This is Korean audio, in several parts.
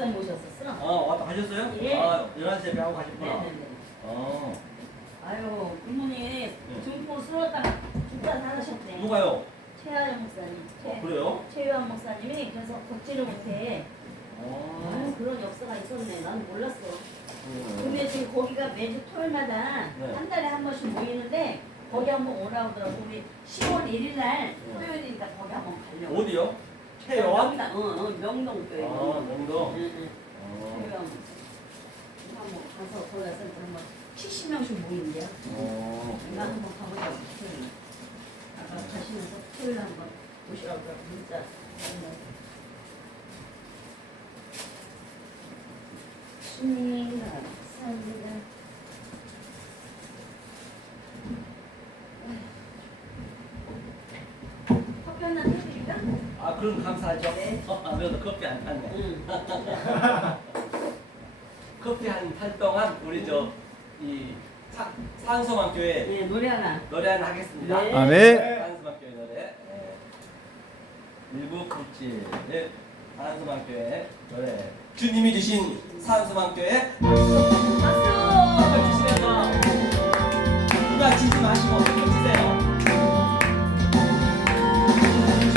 목사님 오셨었어? 왔다 가셨어요? 예. 11시에 배하고 가셨구나. 네네네. 어. 이모니 중포 쓰러다가 죽다 살아셨대. 누가요? 최하영 목사님. 그래요? 최유한 목사님이 그래서 걷지를 못해. 그런 역사가 있었네. 나는 몰랐어. 근데 지금 거기가 매주 토요일마다 네. 한 달에 한 번씩 모이는데 거기 한번 오라고 하더라고. 우리 10월 1일 날 토요일이니까 거기 한번 가려고. 어디요? 태연? 명동교회. 명동. 응. 최유한 목사님. 한번 가서 거기 가서 한번 70명씩 모이는데요. 나 한번 가보자고. 아까 가시면서 토요일 한번 오시라고 그러고 문자. 주님 감사합니다. 커피 하나 해드릴까? 그럼 감사하죠. 네. 그래도 커피 안 탔네. 응. 커피 한 탈 동안 우리 이 산소만 교회 네, 노래 하나. 노래 하나 하겠습니다. 네. 아멘. 산소만 교회 노래. 1997 산소만 교회 노래. 주님이 주신 산소만 교회 박수! 주시면서 누가 치지 마시고 치세요.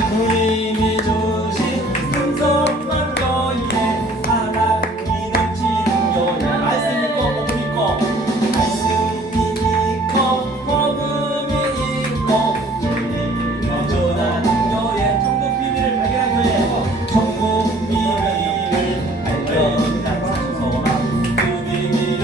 주님이 주신 산소만 교회 사랑이 넘치는 교회. 말씀 읽고 복음 읽고 말씀이 있고 복음이 있고 주님이 전하는 교회 천국 비밀을 발견한 교회 천국 비밀을 발견한 산소만 그 비밀을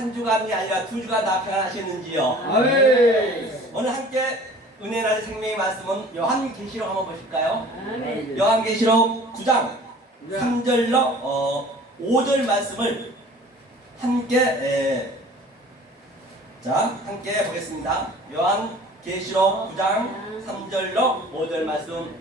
한 주간이 아니라 두 주간 다 평안하셨는지요? 아멘. 오늘 함께 은혜 나는 생명의 말씀은 요한계시록 한번 보실까요? 아멘. 요한계시록 9장 3절로 5절 말씀을 함께 함께 보겠습니다. 요한계시록 9장 3절로 5절 말씀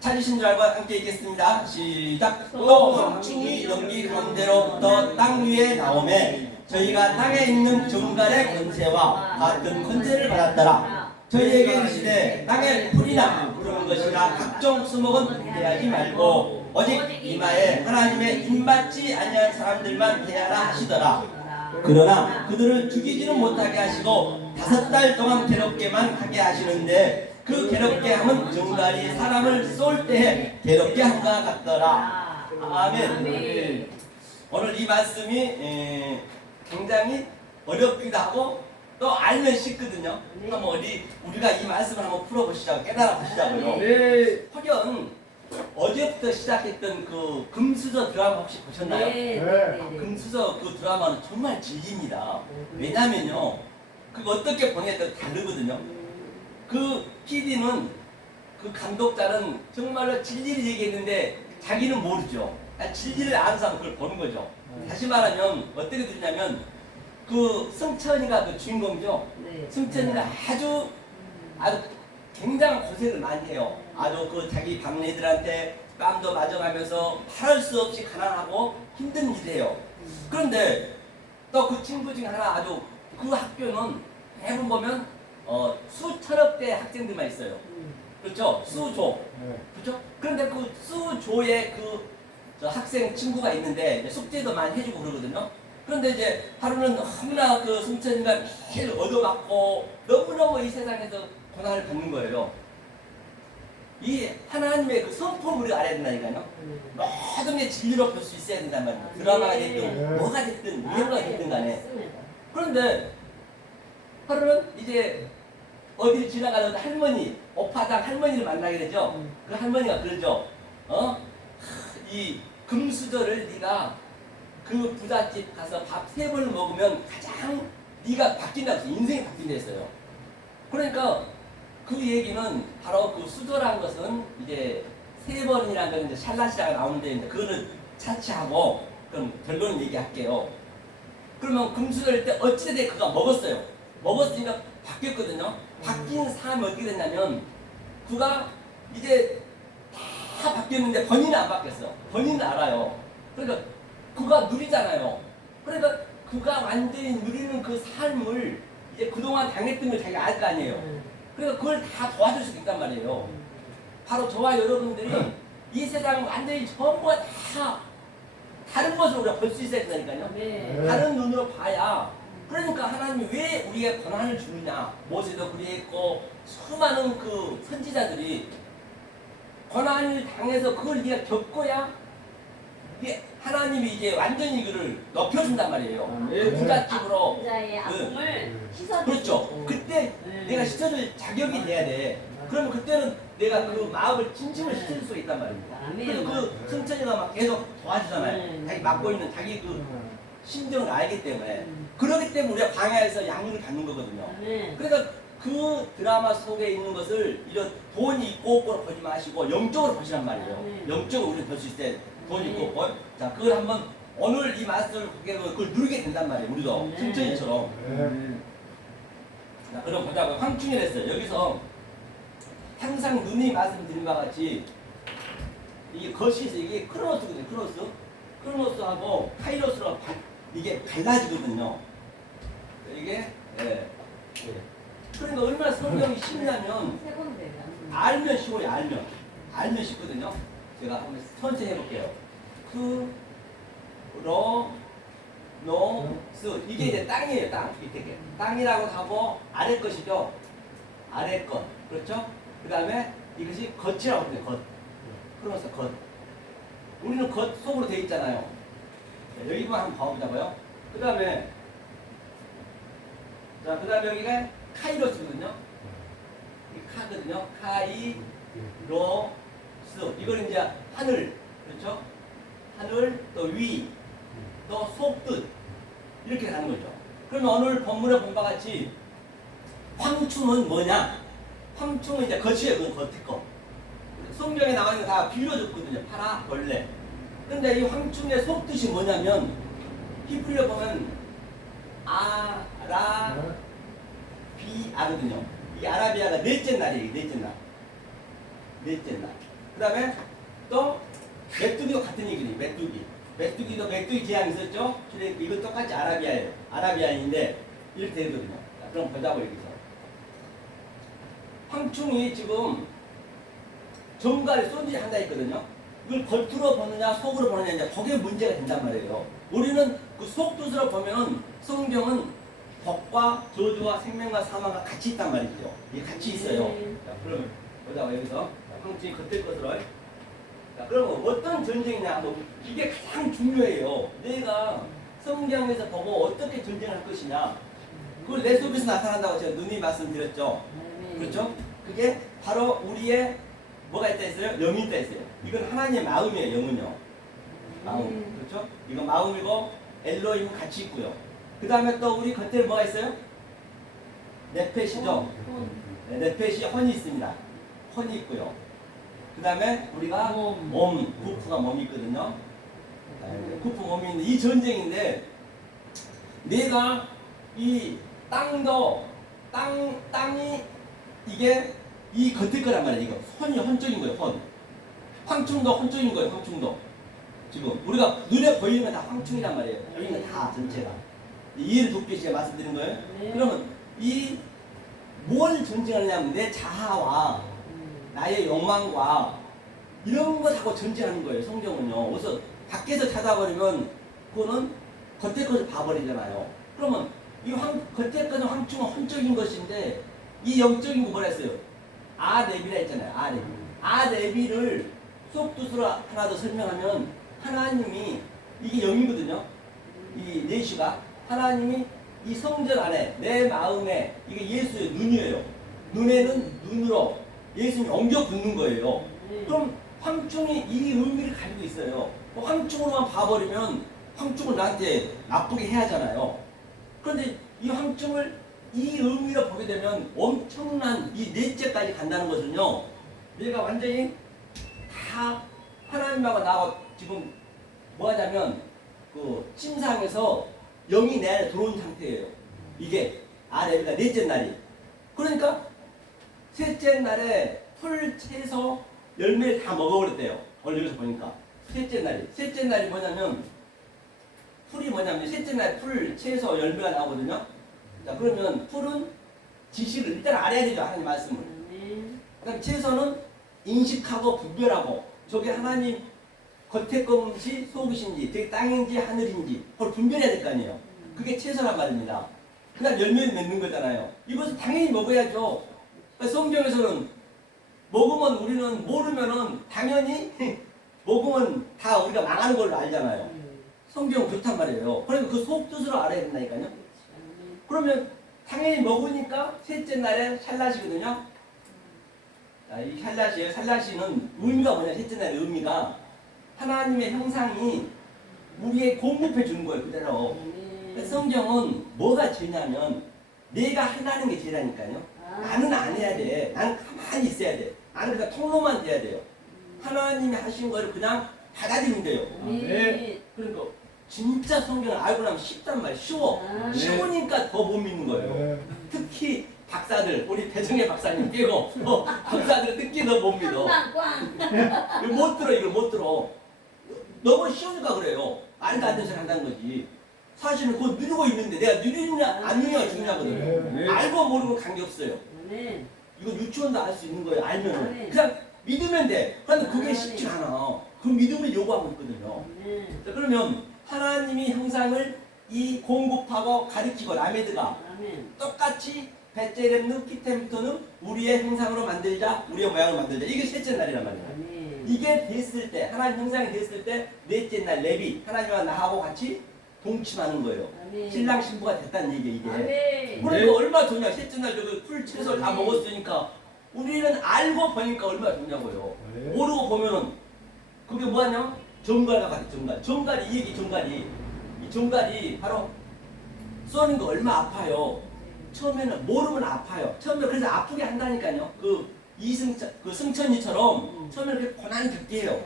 찾으신 줄 알고 함께 읽겠습니다. 시작. 또 황충이 연기 가운데로부터 땅 위에 나오매 저희가 땅에 있는 정갈의 권세와 같은 권세를 받았더라. 저희에게 이르시되 땅에 풀이나 푸른 것이나 각종 수목은 대하지 말고 오직 이마에 하나님의 인받지 아니한 사람들만 대하라 하시더라. 그러나 그들을 죽이지는 못하게 하시고 5달 동안 괴롭게만 하게 하시는데 그 괴롭게 함은 정갈이 사람을 쏠 때에 괴롭게 함과 같더라. 아멘. 오늘 이 말씀이 굉장히 어렵기도 하고 또 알면 쉽거든요. 한번 우리가 이 말씀을 한번 풀어보시자고 깨달아 보시자고요. 네. 혹연 어제부터 시작했던 그 금수저 드라마 혹시 보셨나요? 금수저 그 드라마는 정말 질립니다. 왜냐면요, 그거 어떻게 보내도 다르거든요. 그 PD는 그 감독자는 정말로 진리를 얘기했는데 자기는 모르죠. 진리를 아는 사람은 그걸 보는 거죠. 다시 말하면 어떻게 되냐면 그 승천이가 그 주인공이죠. 승천이가 아주 굉장한 고생을 많이 해요. 아주 그 자기 막내들한테 뺨도 맞아가면서 할수 없이 가난하고 힘든 일이에요. 그런데 또 그 친구 중에 하나 아주 그 학교는 대부분 보면 수천억 대 학생들만 있어요. 그렇죠? 수조. 그렇죠? 그런데 그 수조의 저 학생 친구가 있는데 이제 숙제도 많이 해주고 그러거든요. 그런데 이제 하루는 너무나 그 승천이가 매일 얻어맞고 너무너무 이 세상에서 고난을 받는 거예요. 이 하나님의 그 성품을 우리가 알아야 된다니까요. 모든 게 진리로 볼 수 있어야 된단 말이에요. 드라마가 됐든 뭐가 됐든 유행어가 됐든 간에. 그런데 하루는 이제 어디를 지나가는 할머니, 오파당 할머니를 만나게 되죠. 그 할머니가 그러죠. 이 금수저를 네가 그 부잣집 가서 밥 3번을 먹으면 가장 네가 바뀐다고 인생이 바뀐다 했어요. 그러니까 그 얘기는 바로 그 수저라는 것은 이제 3번이라는 건 이제 샬라시라가 나오는데 이제 그거는 차치하고 그럼 결론 얘기할게요. 그러면 금수저일 때 어찌됐든 그가 먹었어요. 먹었으니까 바뀌었거든요. 바뀐 삶이 어떻게 됐냐면 그가 이제 다 바뀌었는데 본인은 안 바뀌었어. 본인은 알아요. 그러니까 그가 누리잖아요. 그러니까 그가 완전히 누리는 그 삶을 이제 그동안 당했던 걸 자기가 알 거 아니에요. 그러니까 그걸 다 도와줄 수 있단 말이에요. 바로 저와 여러분들이 이 세상을 완전히 전부 다 다른 것으로 우리가 볼 수 있어야 된다니까요. 다른 눈으로 봐야. 그러니까 하나님이 왜 우리에게 고난을 주느냐. 모세도 그리했고 수많은 그 선지자들이 고난을 당해서 그걸 네가 겪어야 하나님이 이제 완전히 그를 높여준단 말이에요. 그 부잣집으로. 자의 아픔을 씻어주시고. 그렇죠. 그때 내가 씻어줄 자격이 돼야 돼. 그러면 그때는 내가 그 마음을 진심을 씻어줄 수 있단 말입니다. 그래서 그 승천이가 막 계속 도와주잖아요. 자기 맡고 있는 자기 그 심정을 알기 때문에. 그러기 때문에 우리가 광야에서 양육을 받는 거거든요. 그러니까 그 드라마 속에 있는 것을 이런 돈이 있고 없고로 보지 마시고 영적으로 보시란 말이에요. 영적으로 우리는 볼 수 있을 때 돈이 있고 없고. 자, 그걸 한번 오늘 이 말씀을 보게 되면 그걸 누리게 된단 말이에요. 우리도 승천이처럼. 자, 그럼 보자고. 황충이 됐어요. 여기서 항상 눈이 말씀드린 바와 같이 이게 거시에서 이게 크로노스거든요. 크로노스하고 카이로스로 이게 갈라지거든요. 이게 그러니까 얼마나 성경이 쉽냐면 알면 쉬워요. 알면 쉽거든요. 제가 한번 천천히 해볼게요. 크로노스 이게 이제 땅이에요. 땅 밑에 게 땅이라고 하고 아래 것이죠. 아래 것 그렇죠? 그 다음에 이것이 겉이라고 해요. 겉. 크로노스 겉. 우리는 겉 속으로 돼 있잖아요. 여기만 한번 봐보자고요. 그 다음에 여기가 카이로스거든요. 이 카거든요. 카이로스. 이걸 이제 하늘, 그렇죠? 하늘, 또 위, 또 속뜻. 이렇게 가는 거죠. 그러면 오늘 본문에 본 바와 같이 황충은 뭐냐? 황충은 이제 거치에 그 겉에 거. 성경에 나와 있는 거 다 비유로 줬거든요. 파라, 벌레. 근데 이 황충의 속뜻이 뭐냐면 히브리어 보면 아라비아거든요. 이 아라비아가 넷째 날이에요. 넷째 날. 넷째 날. 그 다음에 또 메뚜기도 같은 얘기네요. 메뚜기. 메뚜기도 메뚜기 제왕 있었죠? 이거 똑같이 아라비아예요. 아라비아인데 이렇게 되거든요. 자, 그럼 보자고 여기서. 황충이 지금 정갈에 손질한다 했거든요. 이걸 겉으로 보느냐 속으로 보느냐 이제 거기에 문제가 된단 말이에요. 우리는 그 속뜻으로 보면은 성경은 복과 저주와 생명과 사망과 같이 있단 말이죠. 이게 같이 있어요. 자, 그러면 보자고 여기서 황충이 겉에 것으로. 자, 그러면 어떤 전쟁이냐 뭐 이게 가장 중요해요. 내가 성경에서 보고 어떻게 전쟁을 할 것이냐. 그걸 내 속에서 나타난다고 제가 누누이 말씀드렸죠. 그렇죠? 그게 바로 우리의 뭐가 있다 했어요? 영이 있다 했어요. 이건 하나님의 마음이에요. 영은요. 마음. 그렇죠? 이건 마음이고 엘로힘 같이 있고요. 그 다음에 또 우리 겉에 뭐가 있어요? 네펫이죠. 네, 네펫이 혼이 있습니다. 혼이 있고요. 그 다음에 우리가 몸, 구프가 몸이 있거든요. 구프 몸이 있는데 이 전쟁인데 내가 이 땅이 이게 이 겉에 거란 말이에요. 이거 혼이 혼적인 거예요. 혼. 황충도 혼적인 거예요. 황충도. 지금 우리가 눈에 보이는 건 다 황충이란 말이에요. 여기는 다 전체가. 이해를 돕기 위해서 말씀드린 거예요. 그러면 이 뭘 전쟁하느냐면 내 자아와 나의 욕망과 이런 것하고 전쟁하는 거예요. 성경은요. 그래서 밖에서 찾아버리면 그거는 겉에 것을 봐버리잖아요. 그러면 이 겉에 것은 황충은 혼적인 것인데 이 영적인 거 뭐라 했어요? 아레비라 했잖아요. 아레비. 아레비를 속뜻으로 하나 더 설명하면 하나님이 이게 영이거든요. 이 내시가 하나님이 이 성전 안에 내 마음에 이게 예수의 눈이에요. 눈에는 눈으로 예수님이 엉겨 붙는 거예요. 그럼 황충이 이 의미를 가지고 있어요. 황충으로만 봐버리면 황충을 나한테 나쁘게 해야 하잖아요. 그런데 이 황충을 이 의미로 보게 되면 엄청난 이 넷째까지 간다는 것은요. 얘가 완전히 다 하나님하고 나하고 지금 뭐 하냐면 그 침상에서 영이 내 안에 들어온 상태예요. 이게 아레비가 넷째 날이. 그러니까 셋째 날에 풀, 채소, 열매를 다 먹어버렸대요. 오늘 여기서 보니까 셋째 날이. 셋째 날이 뭐냐면 풀이 뭐냐면 셋째 날 풀, 채소, 열매가 나오거든요. 자, 그러면 풀은 지식을 일단 알아야 되죠. 하나님 말씀을. 그다음 채소는 인식하고 분별하고 저게 하나님 겉에 것인지 속이신지 저게 땅인지 하늘인지 그걸 분별해야 될 거 아니에요. 그게 채소란 말입니다. 그 다음 열매를 맺는 거잖아요. 이것은 당연히 먹어야죠. 그러니까 성경에서는 먹으면 우리는 모르면은 당연히 먹으면 다 우리가 망하는 걸로 알잖아요. 성경은 그렇단 말이에요. 그러니까 그 속뜻으로 알아야 된다니까요. 그러면 당연히 먹으니까 셋째 날에 샬라시거든요. 자, 이 샬라시예요. 샬라시는 의미가 뭐냐? 셋째 날의 의미가 하나님의 형상이 우리의 공급해 주는 거예요. 그대로. 성경은 뭐가 죄냐면 내가 하려는 게 죄라니까요. 나는 안 해야 돼. 나는 가만히 있어야 돼. 나는 그냥 통로만 돼야 돼요. 하나님이 하신 거를 그냥 받아들이면 돼요. 그러니까 진짜 성경을 알고 나면 쉽단 말이에요. 쉬워. 쉬우니까 더 못 믿는 거예요. 특히 박사들, 우리 배정혜 박사님 빼고 박사들은 특히 더 못 믿어. 이걸 못 들어, 이걸 못 들어. 너무 쉬우니까 그래요. 말도 안 되는 소리 한다는 거지. 사실은 그거 누리고 있는데 내가 누리느냐 안 누리냐가 중요하거든요. 알고 모르고 관계없어요. 이거 유치원도 알 수 있는 거예요. 알면은. 그냥 믿으면 돼. 그런데 그게 쉽지 않아. 그 믿음을 요구하고 있거든요. 자, 그러면 하나님이 형상을 이 공급하고 가리키고 라메드가 똑같이 베젤렘 키템부터는 우리의 형상으로 만들자, 우리의 모양으로 만들자. 이게 셋째 날이란 말이에요. 이게 됐을 때, 하나님 형상이 됐을 때 넷째 날 레비, 하나님과 나하고 같이 동침하는 거예요. 신랑 신부가 됐다는 얘기예요, 이게. 그러니까 얼마나 좋냐. 셋째 날 저기 풀 채소 다 먹었으니까 우리는 알고 보니까 얼마나 좋냐고요. 모르고 보면은 그게 뭐하냐? 정갈과 같아, 정갈. 정갈이 이 얘기, 정갈이. 이 정갈이 바로 쏘는 거 얼마 아파요. 처음에는 모르면 아파요. 처음에 그래서 아프게 한다니까요. 그 승천이처럼 처음에는 그렇게 고난이 겪게 해요.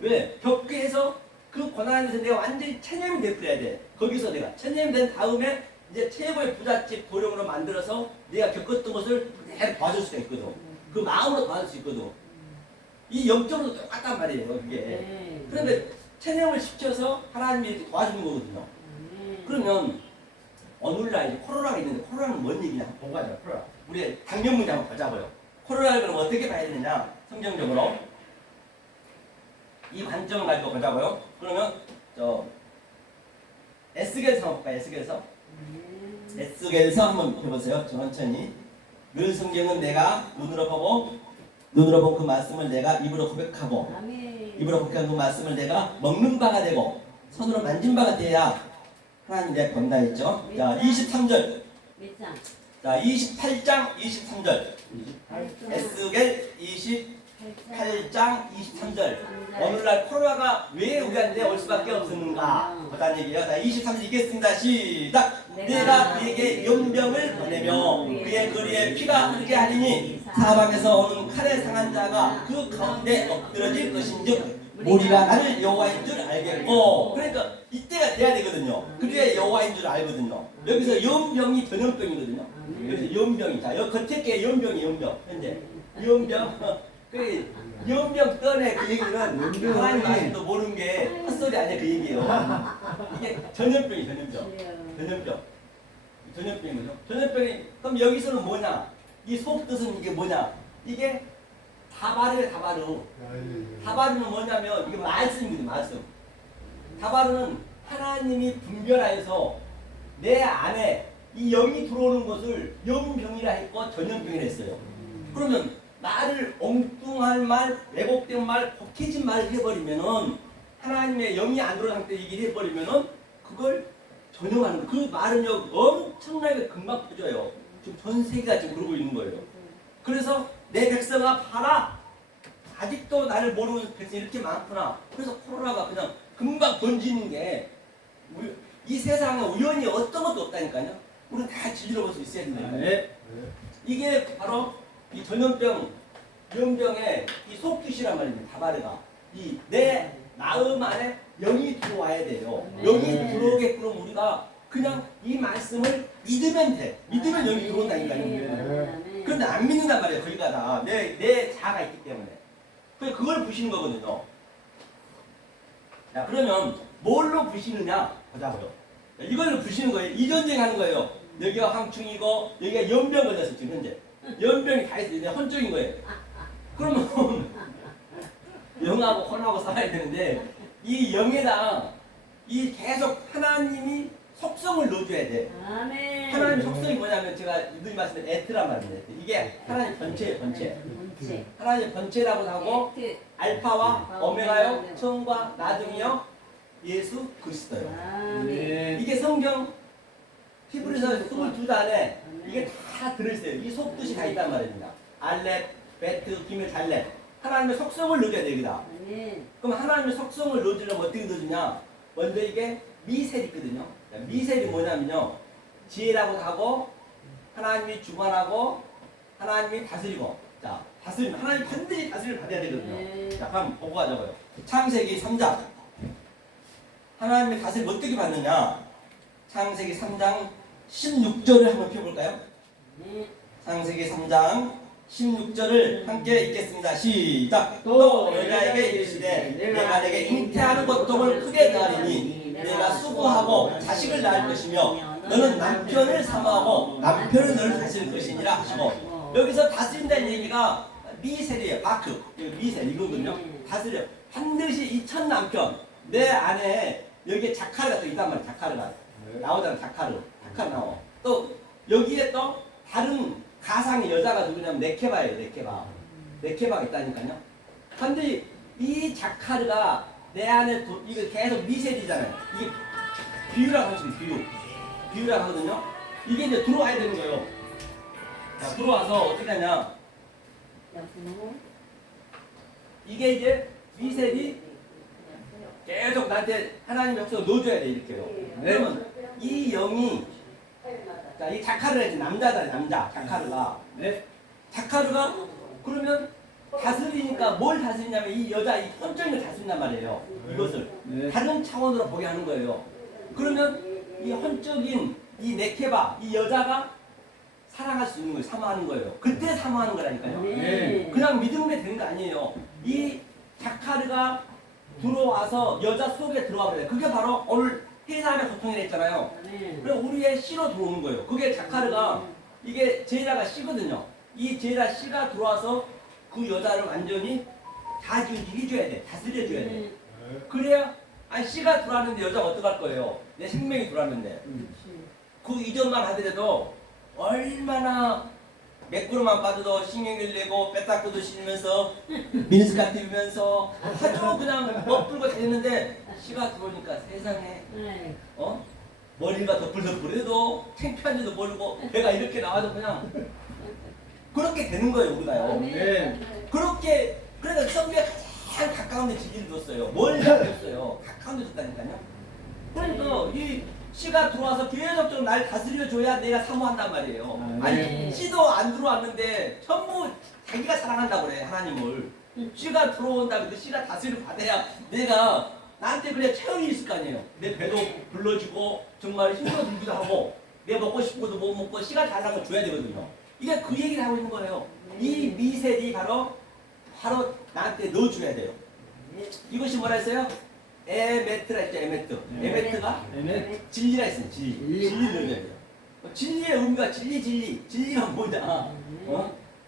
왜? 겪게 해서 그 고난에서 내가 완전히 체념이 되어야 돼. 거기서 내가 체념이 된 다음에 이제 최고의 부잣집 도령으로 만들어서 내가 겪었던 것을 그대로 봐줄 수가 있거든. 그 마음으로 봐줄 수 있거든. 이 영적으로 똑같단 말이에요. 그게. 그런데 체념을 시켜서 하나님이 이렇게 도와주는 거거든요. 그러면 오늘날 이제 코로나가 있는데 코로나는 뭔 얘기냐 한번 보고 가자. 코로나. 우리 당면 문제 한번 보자고요. 코로나를 그럼 어떻게 봐야 되느냐 성경적으로 이 관점을 가지고 보자고요. 그러면 에스겔서 한번 볼까요? 에스겔서 한번 해보세요. 천천히. 늘 성경은 내가 눈으로 본 그 말씀을 내가 입으로 고백하고 입으로 고백한 그 말씀을 내가 먹는 바가 되고 손으로 만진 바가 돼야 하나님 내가 건다했죠. 자 23절. 자 28장 23절. 에스겔 28장 23절. 오늘날 코로나가 왜 우리한테 올 수밖에 없었는가 보다는 얘기예요. 자 23절 읽겠습니다. 시작. 내가 그에게 연병을 보내며 그의 거리에 피가 흐르게 하리니 사방에서 오는 칼에 상한 자가 그 가운데 엎드러질 것인즉 우리가 나를 여호와인 줄 알겠고. 그러니까 이때가 돼야 되거든요. 그래야 여호와인 줄 알거든요. 여기서 연병이 전염병이거든요. 그래서 연병이 자 여기 겉에 게 연병이 연병 현재 연병 그 연병 떠내 그 얘기는 하나님 말씀도 모르는 게 헛소리 아니야 그 얘기예요. 이게 전염병이 전염병인 거죠. 전염병이 그럼 여기서는 뭐냐? 이 속뜻은 이게 뭐냐? 이게 다바르예요. 다바르는 뭐냐면 이게 말씀입니다. 말씀. 다바르는 하나님이 분별하여서 내 안에 이 영이 들어오는 것을 영병이라 했고 전염병이라 했어요. 그러면 말을 엉뚱한 말, 왜곡된 말, 혹해진 말을 해버리면은 하나님의 영이 안 들어온 상태 얘기를 해버리면은 그걸 전염하는 거예요. 그 말은요 엄청나게 금방 퍼져요. 지금 전 세계가 지금 그러고 있는 거예요. 그래서 내 백성아 봐라. 아직도 나를 모르는 백성이 이렇게 많구나. 그래서 코로나가 그냥 금방 번지는 게 이 세상에 우연히 어떤 것도 없다니까요. 우리는 다 진리로 볼 수 있어야 된다. 이게 바로 이 전염병, 연병의 이 속뜻이란 말입니다. 다바르가. 이 내 마음 안에 영이 들어와야 돼요. 영이 들어오게끔 우리가 그냥 이 말씀을 믿으면 돼. 믿으면 영이 들어온다니까요. 그런데 안 믿는단 말이에요. 거기가 다. 내 자아가 있기 때문에. 그걸 부시는 거거든요. 자, 그러면 뭘로 부시느냐? 보자고요. 이걸로 부시는 거예요. 이전쟁하는 거예요. 여기가 황충이고 여기가 연병 걸렸어 지금 현재. 연병이 다 있어요. 혼종인 거예요. 그러면 영하고 혼하고 살아야 되는데 이 영에다 이 계속 하나님이 속성을 넣어줘야 돼. 하나님 속성이 뭐냐면 제가 늘 말씀드린 에트란 말입니다. 이게 하나님 본체예요. 본체. 하나님 본체라고 하고 알파와 오메가요. 처음과 나중이요. 예수 그리스도요. 이게 성경 히브리서 22장에 이게 다 들어있어요. 이 속뜻이 다 있단 말입니다. 알렙, 베트, 기밀, 달렙. 하나님의 속성을 넣어야 돼 여기다. 그럼 하나님의 속성을 넣어주려면 어떻게 넣어주냐? 먼저 이게 미셀이 있거든요. 미셀이 뭐냐면요. 지혜라고 하고 하나님이 주관하고 하나님이 다스리고. 자, 다스림. 하나님 반드시 다스림을 받아야 되거든요. 자, 한번 보고 가자고요. 창세기 3장. 하나님의 다스림 어떻게 받느냐? 창세기 3장 16절을 한번 펴볼까요? 창세기 3장 16절을 함께 읽겠습니다. 시작! 또 여자에게 이르시되 내가 내게 잉태하는 고통을 크게 더하리니 내가 수고하고 자식을 낳을 것이며 너는 남편을 사모하고 남편은 너를 다스릴 것이니라 하시고. 여기서 다스린다는 얘기가 미셀이에요. 마크. 미셀 이거거든요. 다스려. 반드시 이 첫 남편 내 안에 여기에 자카르가 또 있단 말이에요. 자카르가 나오잖아. 자카르 나와. 또 여기에 또 다른 가상의 여자가 누구냐면 네케바예요. 네케바가 있다니까요. 근데 이 자카르가 내 안에 이거 계속 미셀이잖아요. 이게 비유라고 하죠. 비유라고 하거든요. 이게 이제 들어와야 되는 거예요. 자, 들어와서 어떻게 하냐? 이게 이제 미셀이 계속 나한테 하나님의 역사를 넣어줘야 돼 이렇게요. 그러면 이 영이 자, 이 자카르가 이제 남자다, 남자. 자카르가. 네. 자카르가 그러면 다스리니까 뭘 다스리냐면 이 여자 이 헌정을 다스린단 말이에요. 이것을 네. 다른 차원으로 보게 하는 거예요. 그러면 이 헌적인 이 네케바 이 여자가 사랑할 수 있는 거예요. 사모하는 거예요. 그때 사모하는 거라니까요. 네. 그냥 믿음에 되는 거 아니에요. 이 자카르가 들어와서 여자 속에 들어와 버려요. 그게 바로 오늘 해산의 고통이라 했잖아요. 그래서 우리의 씨로 들어오는 거예요. 그게 자카르가 이게 제자가 씨거든요. 이 제자 씨가 들어와서 그 여자를 완전히 자주지 해줘야 돼. 다스려줘야 돼. 그래야 아니 씨가 들어왔는데 여자가 어떡할 거예요. 내 생명이 들어왔는데 그 이전만 하더라도 얼마나 매꾸로만 빠져도 신경을 내고 빼딱구도 신으면서 미니스카 입으면서 아주 그냥 멋불고 다녔는데 씨가 들어오니까 세상에 머리가 덮불덮불해도 창피한지도 모르고 배가 이렇게 나와도 그냥 그렇게 되는 거예요 우리가요. 네. 그렇게 그래서 성경에 가장 가까운 데 진리를 줬어요. 멀리 줬어요. 가까운 데 줬다니까요. 그러니까 이 씨가 들어와서 계속적으로 날 다스려 줘야 내가 사모한단 말이에요. 아니 씨도 안 들어왔는데 전부 자기가 사랑한다고 그래 하나님을. 씨가 들어온다면 그 씨가 다스려 받아야 내가 나한테 그래 체험이 있을 거 아니에요. 내 배도 불러주고 정말 힘들어 들기도 하고 내가 먹고 싶어도 못 먹고 씨가 달라는 걸 줘야 되거든요. 이게 그 얘기를 하고 있는 거예요. 이 미셀이 바로 나한테 넣어줘야 돼요. 이것이 뭐라 했어요? 에메트라 했죠. 에메트. 에메트가 진리라 했어요. 진리를 넣어야 돼요. 진리의 의미가 진리는 뭐냐?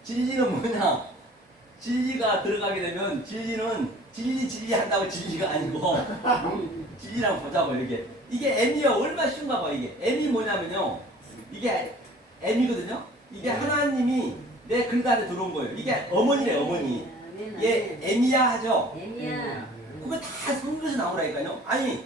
진리는 뭐냐? 진리가 들어가게 되면 진리는 진리 한다고 진리가 아니고 진리랑 보자고 이렇게. 이게 M이요. 얼마나 쉬운가 봐 이게. M이 뭐냐면요. 이게 M이거든요. 이게 하나님이 내 글 안에 들어온 거예요. 이게 어머니래 어머니. 얘 M이야 하죠. 그거 다 성경에서 나오라니까요. 아니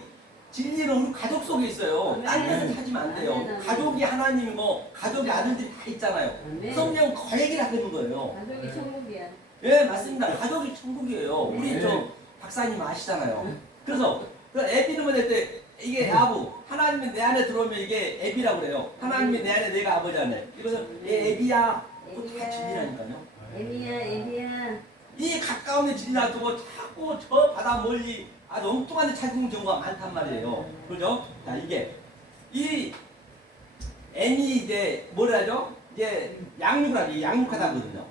진리는 우리 가족 속에 있어요. 딴 데서 찾으면 안 돼요. 가족이 하나님이고 가족이 아들들이 다 있잖아요. 성경 그 얘기를 하는 거예요. 가족이 천국이야. 예 맞습니다. 가족이 천국이에요. 우리 저 박사님 아시잖아요. 그래서 애비는 뭐냐 때 이게 아부 하나님이 내 안에 들어오면 이게 애비라고 그래요. 하나님이 내 안에 내가 아버지 안에. 이것은 얘 애비야. 그거 다 진리라니까요. 애미야. 이 가까운 데 진리 놔두고 자꾸 저 바다 멀리 아주 엉뚱한 데 찾는 경우가 많단 말이에요. 그죠? 자, 이게 이 애니 이제 뭐라 하죠? 이제 양육을 하지 양육하다거든요.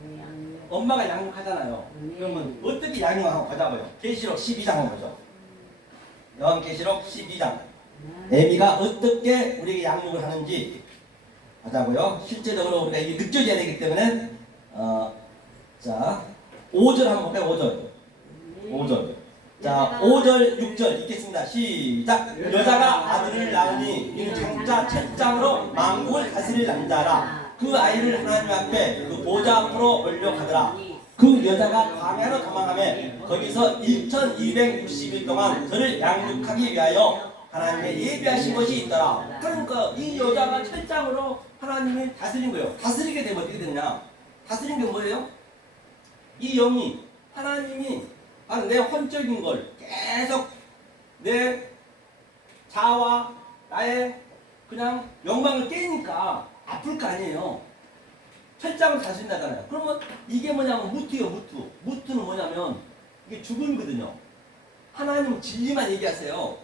엄마가 양육하잖아요. 그러면 어떻게 양육하고 보자고요? 계시록 12장 한번 보죠. 요한계시록 12장. 애미가 어떻게 우리에게 양육을 하는지 보자고요. 실제적으로 우리가 이게 느껴져야 되기 때문에 자 5절 한번 볼까요? 5절. 자 5절 6절 읽겠습니다. 시작. 여자가 아들을 낳으니 이는 장자 첫장으로 만국을 다스릴 남자라. 그 아이를 하나님 앞에 그 보좌 앞으로 올려가더라. 그 여자가 광야로 도망하며 거기서 1260일 동안 저를 양육하기 위하여 하나님의 예비하신 것이 있더라. 그러니까 이 여자가 철장으로 하나님이 다스린 거예요. 다스리게 되면 어떻게 되느냐? 다스린 게 뭐예요? 이 영이 하나님이 바로 내 혼적인 걸 계속 내 자아와 나의 그냥 영광을 깨니까 아플 거 아니에요. 철장을 다스린다잖아요. 그러면 이게 뭐냐면 무트예요. 무트는 뭐냐면 이게 죽음이거든요. 하나님은 진리만 얘기하세요.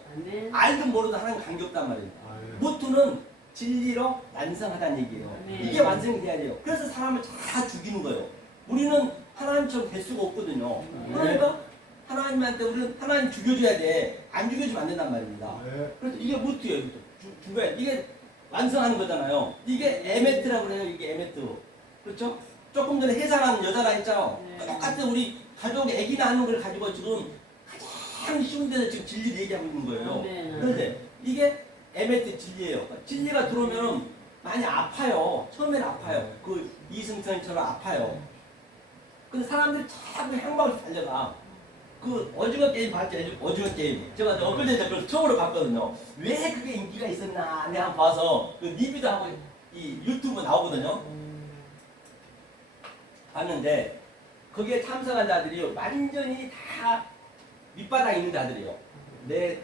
알든 모르든 하나님 관계없단 말이에요. 무트는 진리로 완성하다는 얘기예요. 이게 완성이 돼야 돼요. 그래서 사람을 다 죽이는 거예요. 우리는 하나님처럼 될 수가 없거든요. 그러니까 하나님한테 우리는 하나님 죽여줘야 돼. 안 죽여주면 안 된단 말입니다. 그래서 이게 무트예요. 죽어야 이게 완성하는 거잖아요. 이게 에메트라고 그래요. 이게 에메트. 그렇죠? 조금 전에 해산하는 여자라 했잖아요. 똑같은 우리 가족 애기 낳는 걸 가지고 지금 가장 쉬운 데서 지금 진리를 얘기하고 있는 거예요. 그런데 이게 에메트 진리예요. 진리가 들어오면 많이 아파요. 처음에는 아파요. 그 이승천처럼 아파요. 근데 사람들이 자꾸 향방을 달려가. 그 오징어 게임 봤죠? 오징어 게임. 제가 얼마 전에 그걸 처음으로 봤거든요. 왜 그게 인기가 있었나 내가 한번 봐서 그 리뷰도 하고 이 유튜브 나오거든요. 봤는데 거기에 참석한 자들이 완전히 다 밑바닥에 있는 자들이에요. 내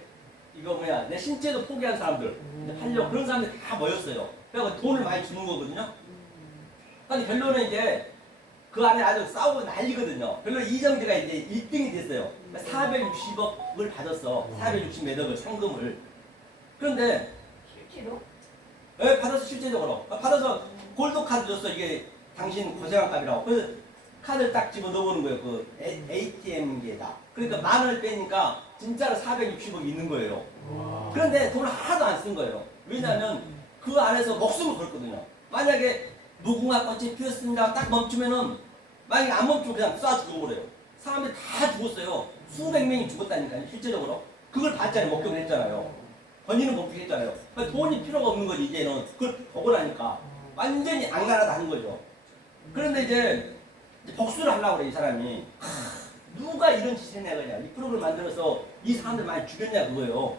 신체도 포기한 사람들, 하려고 그런 사람들이 다 모였어요. 그래서 돈을 많이 주는 거거든요. 근데 결론은 이제 그 안에 아주 싸우고 난리거든요. 결론 이정재가 이제 1등이 됐어요. 460억을 받았어. 460 몇 억을 상금을. 그런데 실제로? 왜 받아서 실제적으로 받아서 골드 카드 줬어. 이게 당신 고생한 값이라고. 그래서 카드를 딱 집어 넣어보는 거예요. 그 ATM기에다. 그러니까 10,000원을 빼니까 진짜로 460억이 있는 거예요. 그런데 돈을 하나도 안 쓴 거예요. 왜냐하면 그 안에서 목숨을 걸거든요. 만약에 무궁화 꽃이 피었습니다. 딱 멈추면은 만약에 안 멈추면 그냥 쏴 죽어버려요. 사람들이 다 죽었어요. 수백 명이 죽었다니까요. 실제적으로. 그걸 봤잖아요. 목격을 했잖아요. 본인은 목격했잖아요. 그러니까 돈이 필요가 없는 거지 이제는. 그걸 보고 나니까 완전히 안가라다는 거죠. 그런데 이제 복수를 하려고 그래 이 사람이. 누가 이런 짓을 해냐 그냥. 이 프로그램을 만들어서 이 사람들 많이 죽였냐 그거예요.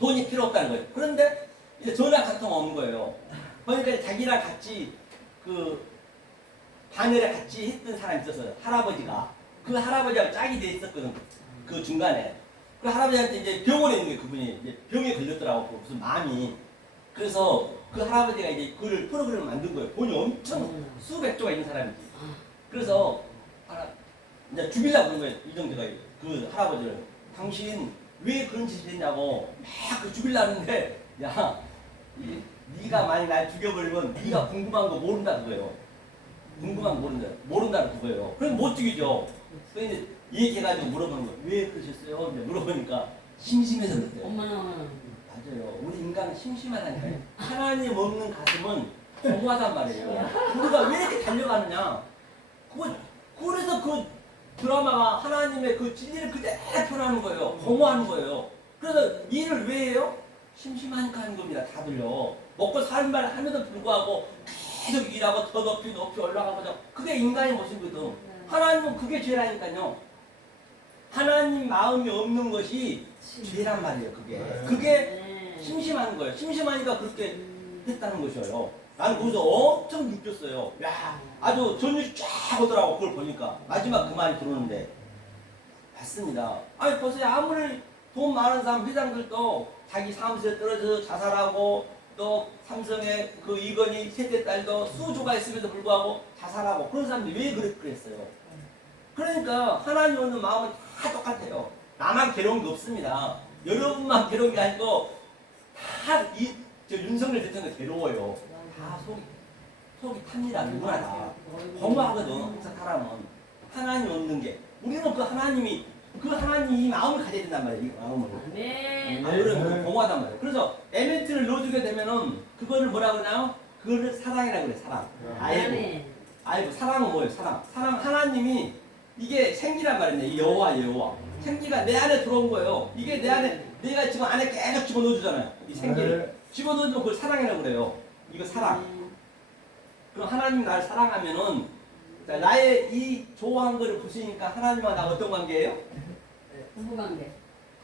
돈이 필요 없다는 거예요. 그런데 이제 전화 한 통 오는 거예요. 그러니까 자기랑 같이 그 반열에 같이 했던 사람이 있었어요. 할아버지가. 그 할아버지하고 짝이 돼 있었거든. 그 중간에. 그 할아버지한테 이제 병원에 있는 거예요. 그분이 이제 병에 걸렸더라고. 무슨 마음이. 그래서 그 할아버지가 이제 그걸 프로그램을 만든 거예요. 돈이 엄청 수백 조가 있는 사람이지. 그래서 이제 죽이려고 그런 거예요. 이정재가 그 할아버지를. 당신 왜 그런 짓을 했냐고 막 그 죽이려는데 야 네가 만약 날 죽여버리면 네가 궁금한 거 모른다 그거예요. 궁금한 거 모른다는 그거예요. 그럼 못 죽이죠. 그래서 이제 얘기해가지고 물어보는 거예요. 왜 그러셨어요? 이제 물어보니까 심심해서 그랬대요. 엄마는 맞아요. 우리 인간은 심심하다니까요. 하나님 없는 가슴은 공허하단 말이에요. 우리가 왜 이렇게 달려가느냐. 그래서 그 드라마가 하나님의 그 진리를 그대로 표현하는 거예요. 공허하는 거예요. 그래서 일을 왜 해요? 심심하니까 하는 겁니다. 다들요. 먹고 사는 말 하면서 불구하고 계속 일하고 더 높이 올라가보자. 그게 인간의 모습이거든. 하나님은 그게 죄라니까요. 하나님 마음이 없는 것이 죄란 말이에요. 그게 심심한 거예요. 심심하니까 그렇게 했다는 것이에요. 나는 거기서 엄청 느꼈어요. 야, 아주 전율이 쫙 오더라고. 그걸 보니까 마지막 그 말이 들어오는데 맞습니다. 아니 보세요. 아무리 돈 많은 사람 회장들도 자기 사무실에 떨어져서 자살하고 또 삼성의 그 이건희 셋째 딸도 수조가 있음에도 불구하고 자살하고 그런 사람들이 왜 그랬어요? 그러니까 하나님 없는 마음은 다 똑같아요. 나만 괴로운 게 없습니다. 여러분만 괴로운 게 아니고 다 윤석열 대통령 괴로워요. 다 속이 탑니다. 누구나 다. 공허하거든. 항상 사람은. 하나님 없는 게. 우리는 그 하나님이 이 마음을 가져야 된단 말이에요. 이 마음을. 네. 아, 그러면 공허하단 말이에요. 그래서 에멘트를 넣어주게 되면은 그거를 뭐라 그러나요? 그거를 사랑이라고 그래. 사랑. 아이고 사랑은 뭐예요? 사랑. 하나님이 이게 생기란 말이에요. 이 여호와. 생기가 내 안에 들어온 거예요. 이게 내 안에 내가 지금 안에 계속 집어넣어주잖아요. 이 생기를 집어넣어주면 그걸 사랑이라고 그래요. 이거 사랑. 그럼 하나님이 나를 사랑하면은 나의 이 좋아한 거를 보시니까 하나님과 나 어떤 관계예요? 부부관계.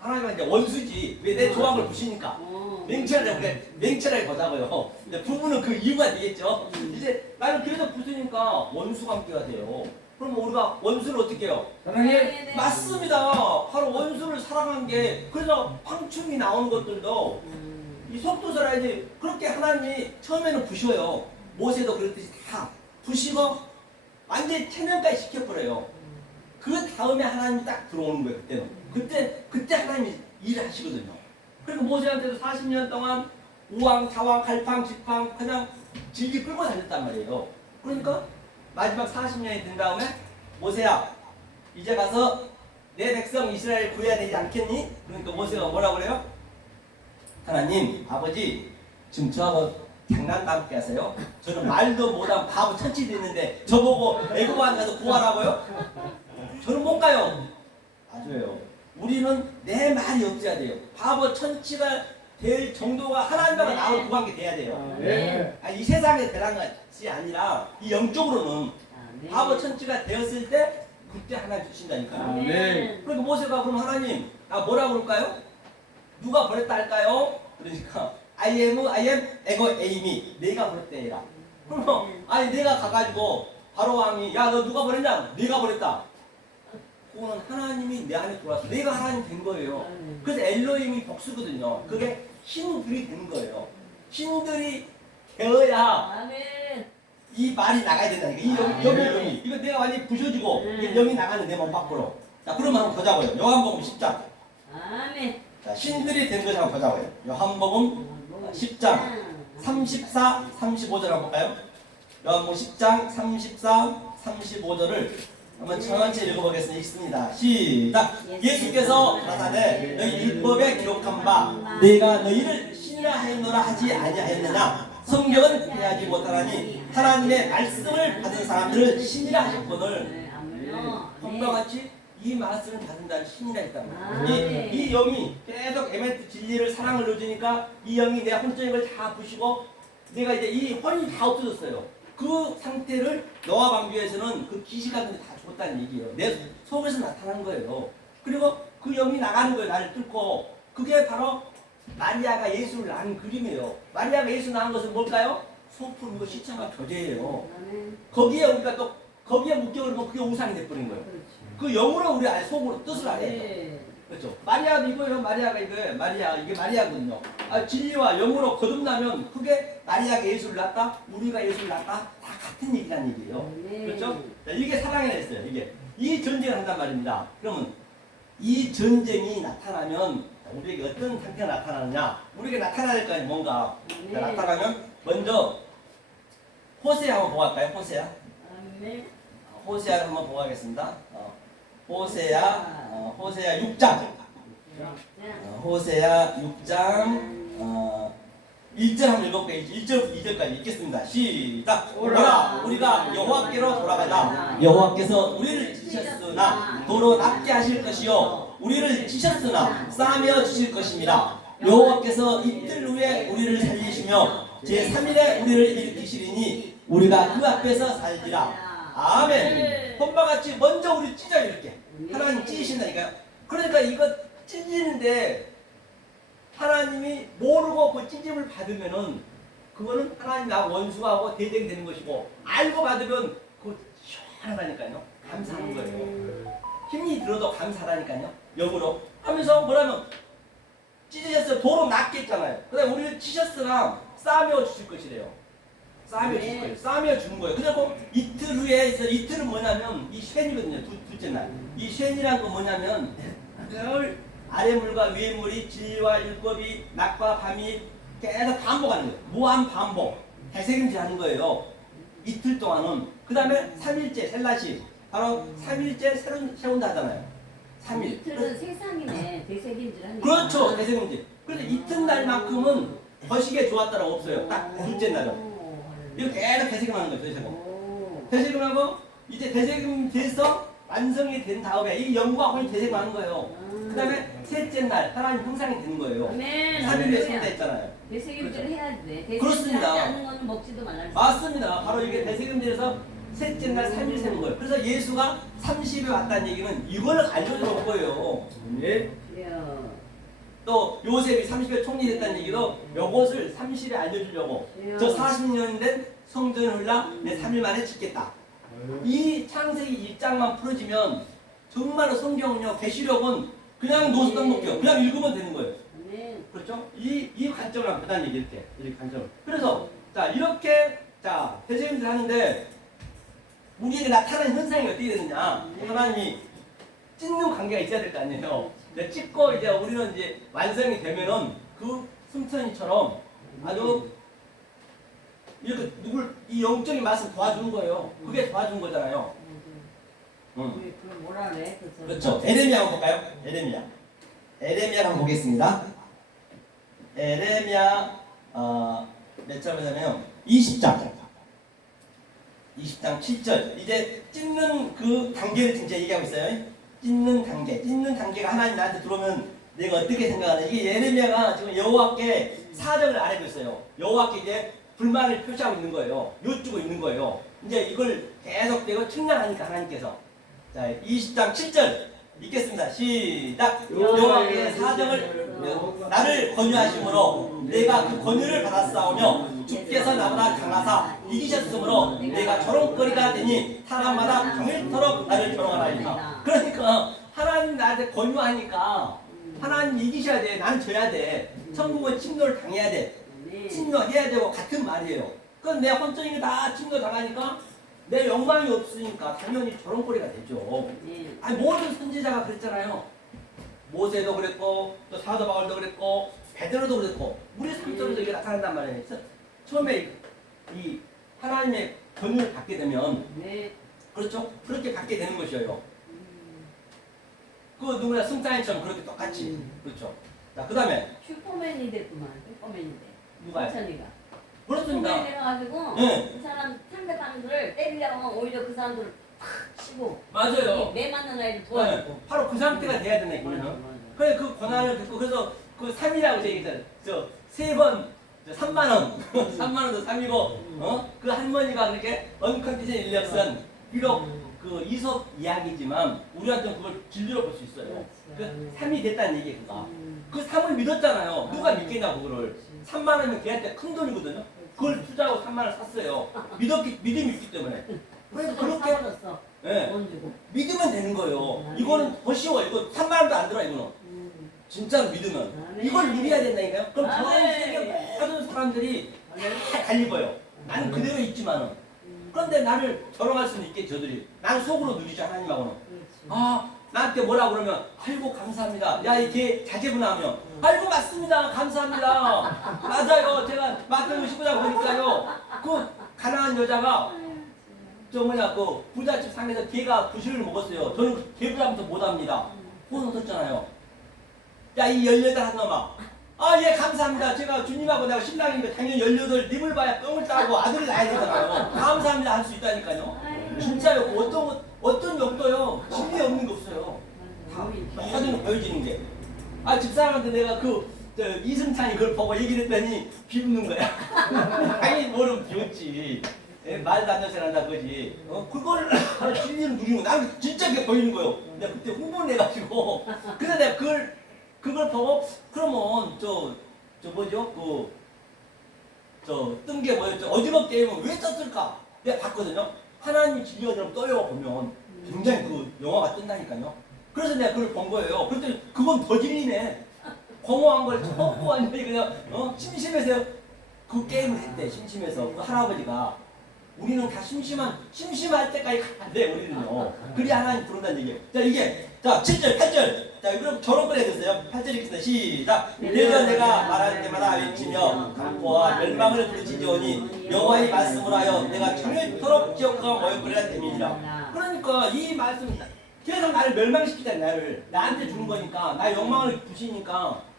하나님은 이제 원수지. 왜 내 좋아한 걸 보시니까. 맹철하게 보자고요. 이제 부부는 그 이유가 되겠죠. 이제 나는 그래서 부수니까 원수 관계가 돼요. 그럼 우리가 원수를 어떻게 해요? 사랑해. 맞습니다. 바로 원수를 사랑한 게 그래서 황충이 나오는 것들도 이 속도설아야지. 그렇게 하나님이 처음에는 부셔요. 모세도 그랬듯이 다 부시고 완전히 체면까지 시켜버려요. 그 다음에 하나님이 딱 들어오는 거예요. 그때는. 그때 하나님이 일을 하시거든요. 그리고 모세한테도 40년 동안 우왕, 좌왕, 갈팡, 직팡 그냥 질질 끌고 다녔단 말이에요. 그러니까 마지막 40년이 된 다음에 모세야 이제 가서 내 백성 이스라엘 구해야 되지 않겠니? 그러니까 모세가 뭐라고 그래요? 하나님, 아버지 지금 저하고 장난감게 하세요? 저는 말도 못하고 바보 천치 됐는데 저보고 애고만 가서 구하라고요? 저는 못 가요. 맞아요. 우리는 내 말이 없어야 돼요. 바보 천치가 될 정도가 하나님과 나를 구한 게 돼야 돼요. 이 세상에 대한 것이 아니라 이 영적으로는 바보 천치가 되었을 때 그때 하나님 주신다니까요. 그러니까 모세가 그럼 하나님 나 뭐라 그럴까요? 누가 보냈다 할까요? 그러니까 I am 에고 에임이 내가 보냈다 해라. 그럼 아니 내가 가가지고 바로 왕이 야 너 누가 보냈냐? 내가 보냈다. 그거는 하나님이 내 안에 들어와서 내가 하나님 된 거예요. 그래서 엘로힘이 복수거든요. 그게 신들이 된 거예요. 신들이 되어야 아멘. 이 말이 나가야 된다니까. 이 영이 이거 내가 완전히 부셔지고 이 영이 나가는 내 몸 밖으로. 자, 그러면 한번 보자고요. 요한복음 10장. 아멘. 자, 신들이 된 것을 한번 보자고요. 요한복음 10장 34, 35절 한번 볼까요? 요한복음 10장 34, 35절을 한번 천천히 읽어보겠습니다. 읽습니다. 시작. 예수께서 가라사대 너희 율법에 기록한 바 내가 너희를 신이라 하였노라 하지 아니하였느냐. 성경은 그리하지 못하나니 하나님의 말씀을 받은 사람들을 신이라 하셨거늘. 건강같이 이 말씀을 받은 자를 신이라 했단 말이에요. 이 영이 계속 에멘트 진리를 사랑을 넣어주니까 이 영이 내 혼적인 걸 다 부시고 내가 이제 이 혼이 다 없어졌어요. 그 상태를 노아 방주에서는 그 기시 같은 데 다 줬다는 얘기예요. 내 속에서 나타난 거예요. 그리고 그 영이 나가는 거예요. 나를 뚫고. 그게 바로 마리아가 예수를 낳은 그림이에요. 마리아가 예수 낳은 것은 뭘까요? 소품이고 시체와 교제예요. 거기에 우리가 또 거기에 묶여버리면 그게 우상이 돼버린 거예요. 그 영으로 우리 아예 속으로 뜻을 알아요. 그렇죠. 마리아도 이거예요. 마리아가 이거예요. 마리아 이게 마리아거든요. 진리와 영으로 거듭나면 그게 마리아가 예수를 낳았다, 우리가 예수를 낳았다 다 같은 얘기란 얘기예요. 그렇죠? 자, 이게 사랑이라 했어요. 이게 이 전쟁을 한단 말입니다. 그러면 이 전쟁이 나타나면 우리에게 어떤 상태가 나타나느냐? 우리에게 나타나야 될 거 아니에요. 뭔가 자, 나타나면 먼저 호세아 한번 보고 갈까요? 호세아. 호세아를 한번 보고 가겠습니다. 호세아 6장. 호세아 6장 1절 한번 읽어볼게요. 1절 2절까지 읽겠습니다. 시작. 오라 우리가 여호와께로 돌아가자. 여호와께서 우리를 지셨으나 도로 낫게 하실 것이요 우리를 지셨으나 싸매어 주실 것입니다. 여호와께서 이틀 후에 우리를 살리시며 제3일에 우리를 일으키시리니 우리가 그 앞에서 살리라. 아멘. 본바같이 먼저 우리 찢어요. 이렇게 하나님 찢으신다니까요. 그러니까 이거 찢이는데 하나님이 모르고 그 찢임을 받으면은 그거는 하나님 나 원수하고 대적이 되는 것이고 알고 받으면 그거 시원하다니까요. 감사하는 거예요. 힘이 들어도 감사하다니까요. 역으로 하면서 뭐라면 찢으셨어요. 도로 낫게 했잖아요. 그다음에 우리를 치셨으나 싸매어 주실 것이래요. 싸매어 주실 거예요. 싸매어 주는 거예요. 그리고 이틀 후에 이틀은 뭐냐면 이 쉔이거든요. 둘째 날. 이 쉔이란 건 뭐냐면 늘 아래 물과 위에 물이 진리와 율법이 낮과 밤이 계속 반복하는 거예요. 무한 반복. 되새김질 하는 거예요. 이틀 동안은. 그 다음에 3일째 셀라시. 바로 3일째 세운다 하잖아요. 3일. 이틀은 세상이네. 되새김질 하는 그렇죠. 되새김질. 그래서 이튿날만큼은 거시기에 좋았다라고 없어요. 딱 둘째 날은. 이거 계속 되새김하는 거예요. 되새김. 되새김하고 이제 되새김 돼서 완성이 된 다음에 이 영과 혼이 되새김하는 거예요. 그 다음에 셋째 날 하나님 형상이 되는 거예요. 3일에 성대했잖아요. 되새김질을 해야 돼. 그렇습니다. 하지 않는 거는 먹지도 말라. 맞습니다. 바로 이게 되새김질에서 셋째 날 3일 세는 거예요. 그래서 예수가 30에 왔다는 얘기는 이걸 알려주는 거예요. 예? 또 요셉이 30에 총리됐다는 얘기도 요것을 30에 알려주려고 저 40년 된 성전을 흘러 내 3일 만에 짓겠다. 이 창세기 1장만 풀어지면 정말로 성경은요, 계시록은 그냥 노숙당 목표 그냥 읽으면 되는 거예요. 그렇죠? 이 관점을 한번 보다는 얘기 이렇게 이 관점을. 그래서 자 이렇게 자 되새김질 하는데 우리에게 나타나는 현상이 어떻게 되느냐? 하나님이 찢는 관계가 있어야 될 거 아니에요. 찢고 이제 우리는 이제 완성이 되면은 그 숨천이처럼 아주 이렇게 누굴 이 영적인 맛을 도와주는 거예요. 그게 도와준 거잖아요. 그럼 뭐라 그래? 그렇죠. 에레미야 한번 볼까요? 에레미야 한번 보겠습니다. 에레미야 몇 절이냐면 20장 7절. 이제 찢는 그 단계를 진짜 얘기하고 있어요. 찢는 단계가 하나님 나한테 들어오면 내가 어떻게 생각하나. 이게 예레미야가 지금 여호와께 사정을 안 해고 있어요. 여호와께 이제 불만을 표시하고 있는 거예요. 요쭈고 있는 거예요. 이제 이걸 계속 내가 측량하니까 하나님께서. 자, 20장 7절 읽겠습니다. 시작. 여호와께 사정을 나를 권유하심으로 내가 그 권유를 받았사오며 주께서 나보다 강하사 이기셨으므로 내가 조롱거리가 되니 사람마다 평일토록 나를 조롱하나이다. 그러니까 하나님 나한테 권유하니까 하나님 이기셔야 돼. 나는 져야 돼. 천국은 침노를 당해야 돼. 네. 침노해야 되고 같은 말이에요. 그럼 내 혼적인 게 다 침노 당하니까 내 욕망이 없으니까 당연히 저런 꼴이가 되죠. 네. 아니 모든 선지자가 그랬잖아요. 모세도 그랬고 또 사도 바울도 그랬고 베드로도 그랬고 우리 삶 속에서 이게 나타난단 말이에요. 그래서 처음에 이 하나님의 권유를 받게 되면 네. 그렇죠? 그렇게 받게 되는 것이에요. 그 누구나 승자인처럼 그렇게 똑같이 그렇죠. 자, 그 다음에 슈퍼맨이 됐구만. 슈퍼맨이 돼. 누가요? 천이가. 그렇습니다. 슈퍼맨이 돼가지고 네. 그 사람 상대방들을 때리려고 하면 오히려 그 사람들을 팍 치고 맞아요. 매 맞는 아이를 네. 도와주고. 바로 그 상태가 돼야 되는 맞아, 거예요. 맞아. 그래 그 권한을 듣고 그래서 그 3이라고 얘기했잖아요. 저3번 3만 원, 3만 원도 3이고 그 할머니가 그렇게 언컨디션 일렉션 비록 그 이솝 이야기지만 우리한테는 그걸 진리로 볼 수 있어요. 그 3이 됐다는 얘기예요. 그가. 그 3을 믿었잖아요. 누가 믿겠냐 그거를. 3만 원이면 걔한테 큰 돈이거든요. 그걸 투자하고 3만 원 샀어요. 믿음이 있기 때문에. 그래서 그렇게 사버렸어. 예, 돈 주고. 믿으면 되는 거예요. 이거는 더 쉬워. 이거 3만 원도 안 들어 이거는. 진짜로 믿으면. 이걸 믿어야 된다니까요. 그럼 저런 세계 모든 사람들이 다 입어요. 나는 그대로 있지만은. 그런데 나를 저롱할 수는 있겠지 저들이. 나는 속으로 누리지 하나님하고는. 아 나한테 뭐라 그러면 아이고 감사합니다. 야 이게 자제분하면 아이고 맞습니다. 감사합니다. 맞아요. 제가 맡은 식구다 보니까요. 그 가난한 여자가 저 뭐냐 그 부잣집 상에서 개가 부실을 먹었어요. 저는 개부장부터 못합니다. 혼 얻었잖아요. 야 이 18한 놈아. 아 예 감사합니다. 제가 주님하고 내가 신랑이니까 당연히 18 님을 봐야 똥을 따고 아들을 낳아야 되잖아요. 감사합니다 할 수 있다니까요. 진짜요. 어떤 욕도요. 진리 없는 게 없어요. 다 모든 보여지는 게. 아 집사람한테 내가 이승찬이 그걸 보고 얘기를 했더니 비웃는 거야. 당연히 모르면 비웃지. 예, 말도 안 되는 소리 한다 그거지. 그걸 진리를 누리는 거. 나는 진짜 그게 보이는 거예요. 내가 그때 흥분을 해가지고. 그래서 내가 그걸 보고 그러면 저 뭐죠? 뜬 게 뭐였죠? 오징어 게임은 왜 떴을까? 내가 봤거든요. 하나님 진리가 좀 떠요 보면 굉장히 그 영화가 뜬다니까요. 그래서 내가 그걸 본 거예요. 그랬더니 그건 더 진리네. 공허한 걸 처음 완전히 그냥 심심해서 그 게임을 했대. 심심해서 그 할아버지가. 우리는 다 심심할 때까지 가야 돼, 우리는요. 그리 하나님 부른다는 얘기예요. 자, 이게, 자, 7절, 8절. 자, 그럼 저런 걸 해주세요. 8절 읽겠습니다. 시작. 그래서 내가 말할 때마다 외치며 강포와 멸망을 부르짖으오니 여호와의 말씀을 하여 내가 정일토록 기억하고 모욕거리라 됨이니라. 그러니까 이 말씀, 계속 나를 멸망시키잖아, 나를. 나한테 주는 거니까. 나 욕망을 부시니까.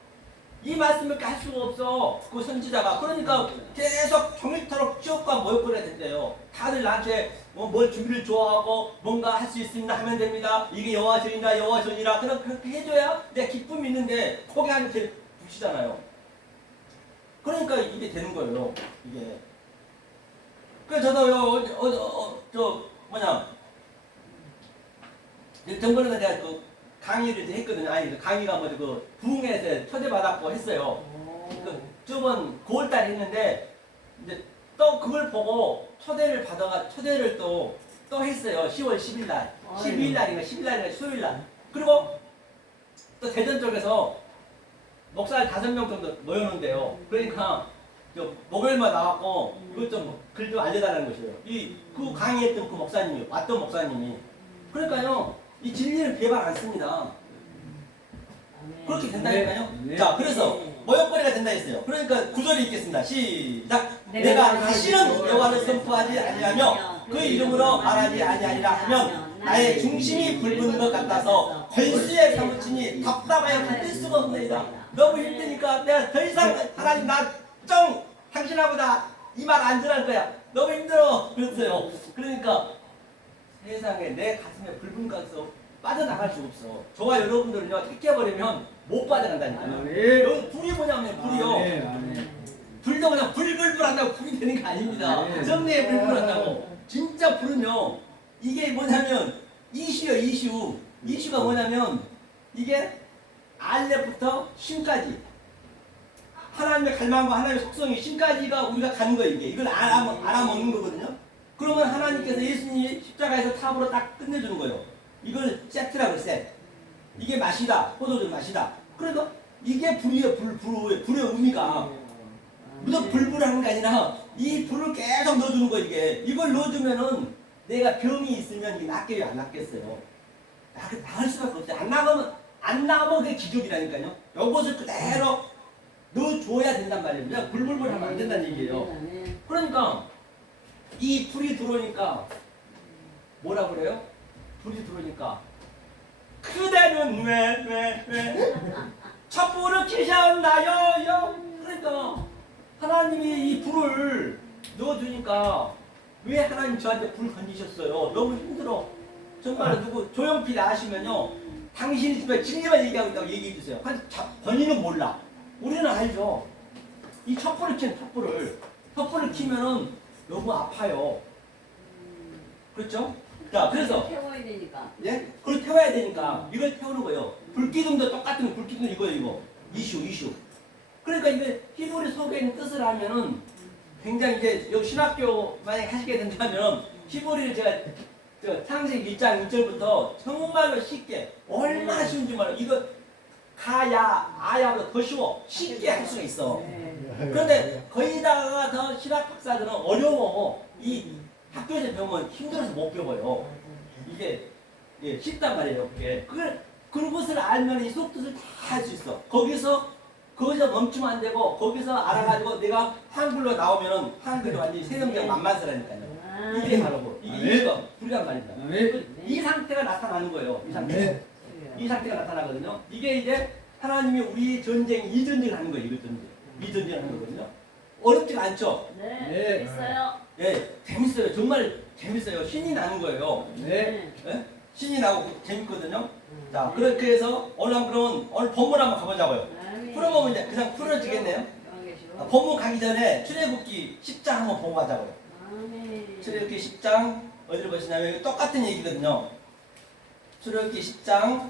이 말씀밖에 할 수가 없어. 그 선지자가. 그러니까 계속 종일토록 지옥과 모욕거리가 된대요. 다들 나한테 뭘 준비를 좋아하고 뭔가 할 수 있습니다 하면 됩니다. 이게 여호와 전이라 여호와 전이라. 그럼 그렇게 해줘야 내 기쁨이 있는데 거기 하면 부시잖아요. 그러니까 이게 되는 거예요. 이게. 그래서 저도요, 정번에 내가 강의를 이제 했거든요. 아니, 강의가 부흥회에서 초대받았고 했어요. 저번 9월달에 했는데, 이제 또 그걸 보고 초대를 또 했어요. 10월 10일날. 12일날인가 10일날인가 수요일날. 그리고 또 대전 쪽에서 목사 5명 정도 모였는데요. 그러니까, 목요일만 나왔고, 이것 좀 글 좀 알려달라는 것이에요. 그 강의했던 그 목사님이, 왔던 목사님이. 그러니까요, 이 진리는 배반 안 씁니다. 그렇게 된다니까요. 네. 자, 그래서 모욕거리가 된다 했어요. 그러니까 구절이 있겠습니다. 시작. 내가 다시는 여호와를 선포하지 아니하며 그 이름으로 말하지 아니하리라 하면 나의 중심이 붉은 것 같아서 걸수에 사무치니 답답하여 견딜 수가 없나이다. 너무 힘드니까 내가 더 이상 하나님 당신하고 나 이 말 안 들을 거야. 너무 힘들어. 그랬어요. 그러니까 세상에 내 가슴에 붉은 가서 빠져나갈 수 없어. 저와 여러분들은요, 택해버리면 못 빠져나간다니까요. 여기 불이 뭐냐면 불이요. 불도 그냥 불불불 한다고 불이 되는 게 아닙니다. 정내에 불불 한다고. 진짜 불은요, 이게 뭐냐면 이슈요, 이슈. 이슈가 뭐냐면 이게 알렙부터 신까지. 하나님의 갈망과 하나님의 속성이 신까지가 우리가 가는 거예요, 이게. 이걸 알아먹는 거거든요. 그러면 하나님께서 예수님이 십자가에서 탑으로 딱 끝내주는 거예요. 이걸 세트라고 세트. 이게 맛이다. 포도주 맛이다. 그러니까 이게 불이에요. 불의 의미가. 무슨 불불하는 게 아니라 이 불을 계속 넣어주는 거 이게. 이걸 넣어주면은 내가 병이 있으면 이게 낫게요, 안 낫겠어요? 나을 수밖에 없어요. 안 나가면 그게 기적이라니까요. 요것을 그대로 넣어줘야 된단 말이에요. 그냥 불불불 하면 안 된다는 얘기예요. 그러니까 이 불이 들어오니까 뭐라 그래요? 불이 들어오니까 그대는 왜 촛불을 켜셨나요? 그러니까 하나님이 이 불을 넣어주니까 왜 하나님 저한테 불 던지셨어요? 너무 힘들어. 정말 누구 조용필 아시면요, 당신이 지금 진리만 얘기하고 있다고 얘기해 주세요. 본인은 몰라. 우리는 알죠. 이 촛불을 켜는 촛불을 켜면은 너무 아파요. 그렇죠? 자, 그래서 태워야 되니까. 예? 그걸 태워야 되니까 이걸 태우는 거예요. 불기둥도 똑같은 거, 불기둥 이거예요, 이거. 이슈. 그러니까 이게 히브리 속에 있는 뜻을 하면은 굉장히 이제 여기 신학교 만약에 하시게 된다면 히브리를 제가 창세기 1장 1절부터 정말로 쉽게 얼마나 쉬운지 말이에요. 이거 가야 아야보다 더 쉬워. 쉽게 할 수가 있어. 그런데 거기다가 더 신학 박사들은 어려워. 이 학교에서 배우면 힘들어서 못 배워요. 이게 쉽단 말이에요. 그게 그것을 알면 이 속뜻을 다 할 수 있어. 거기서 멈추면 안 되고 거기서 알아가지고 내가 한글로 나오면은 한글이 완전히 세상적 만만스라니까요. 이게 바로 이게 이거 불이란 말입니다. 이 상태가 나타나는 거예요. 이 상태. 이 상태가 나타나거든요. 이게 이제 하나님이 우리 전쟁 이 전쟁을 하는 거예요. 이 전쟁을 하는 거거든요. 어렵지가 않죠. 네. 있어요. 예, 재밌어요. 정말 재밌어요. 신이 나는 거예요. 네. 예? 신이 나고 재밌거든요. 자, 그렇게 해서 오늘 본문 한번 가보자고요. 풀어보면 이제 그냥 풀어지겠네요. 본문 가기 전에 출애굽기 10장 한번 보고 가자고요. 출애굽기 10장 어디를 보시냐면 똑같은 얘기거든요. 출애굽기 10장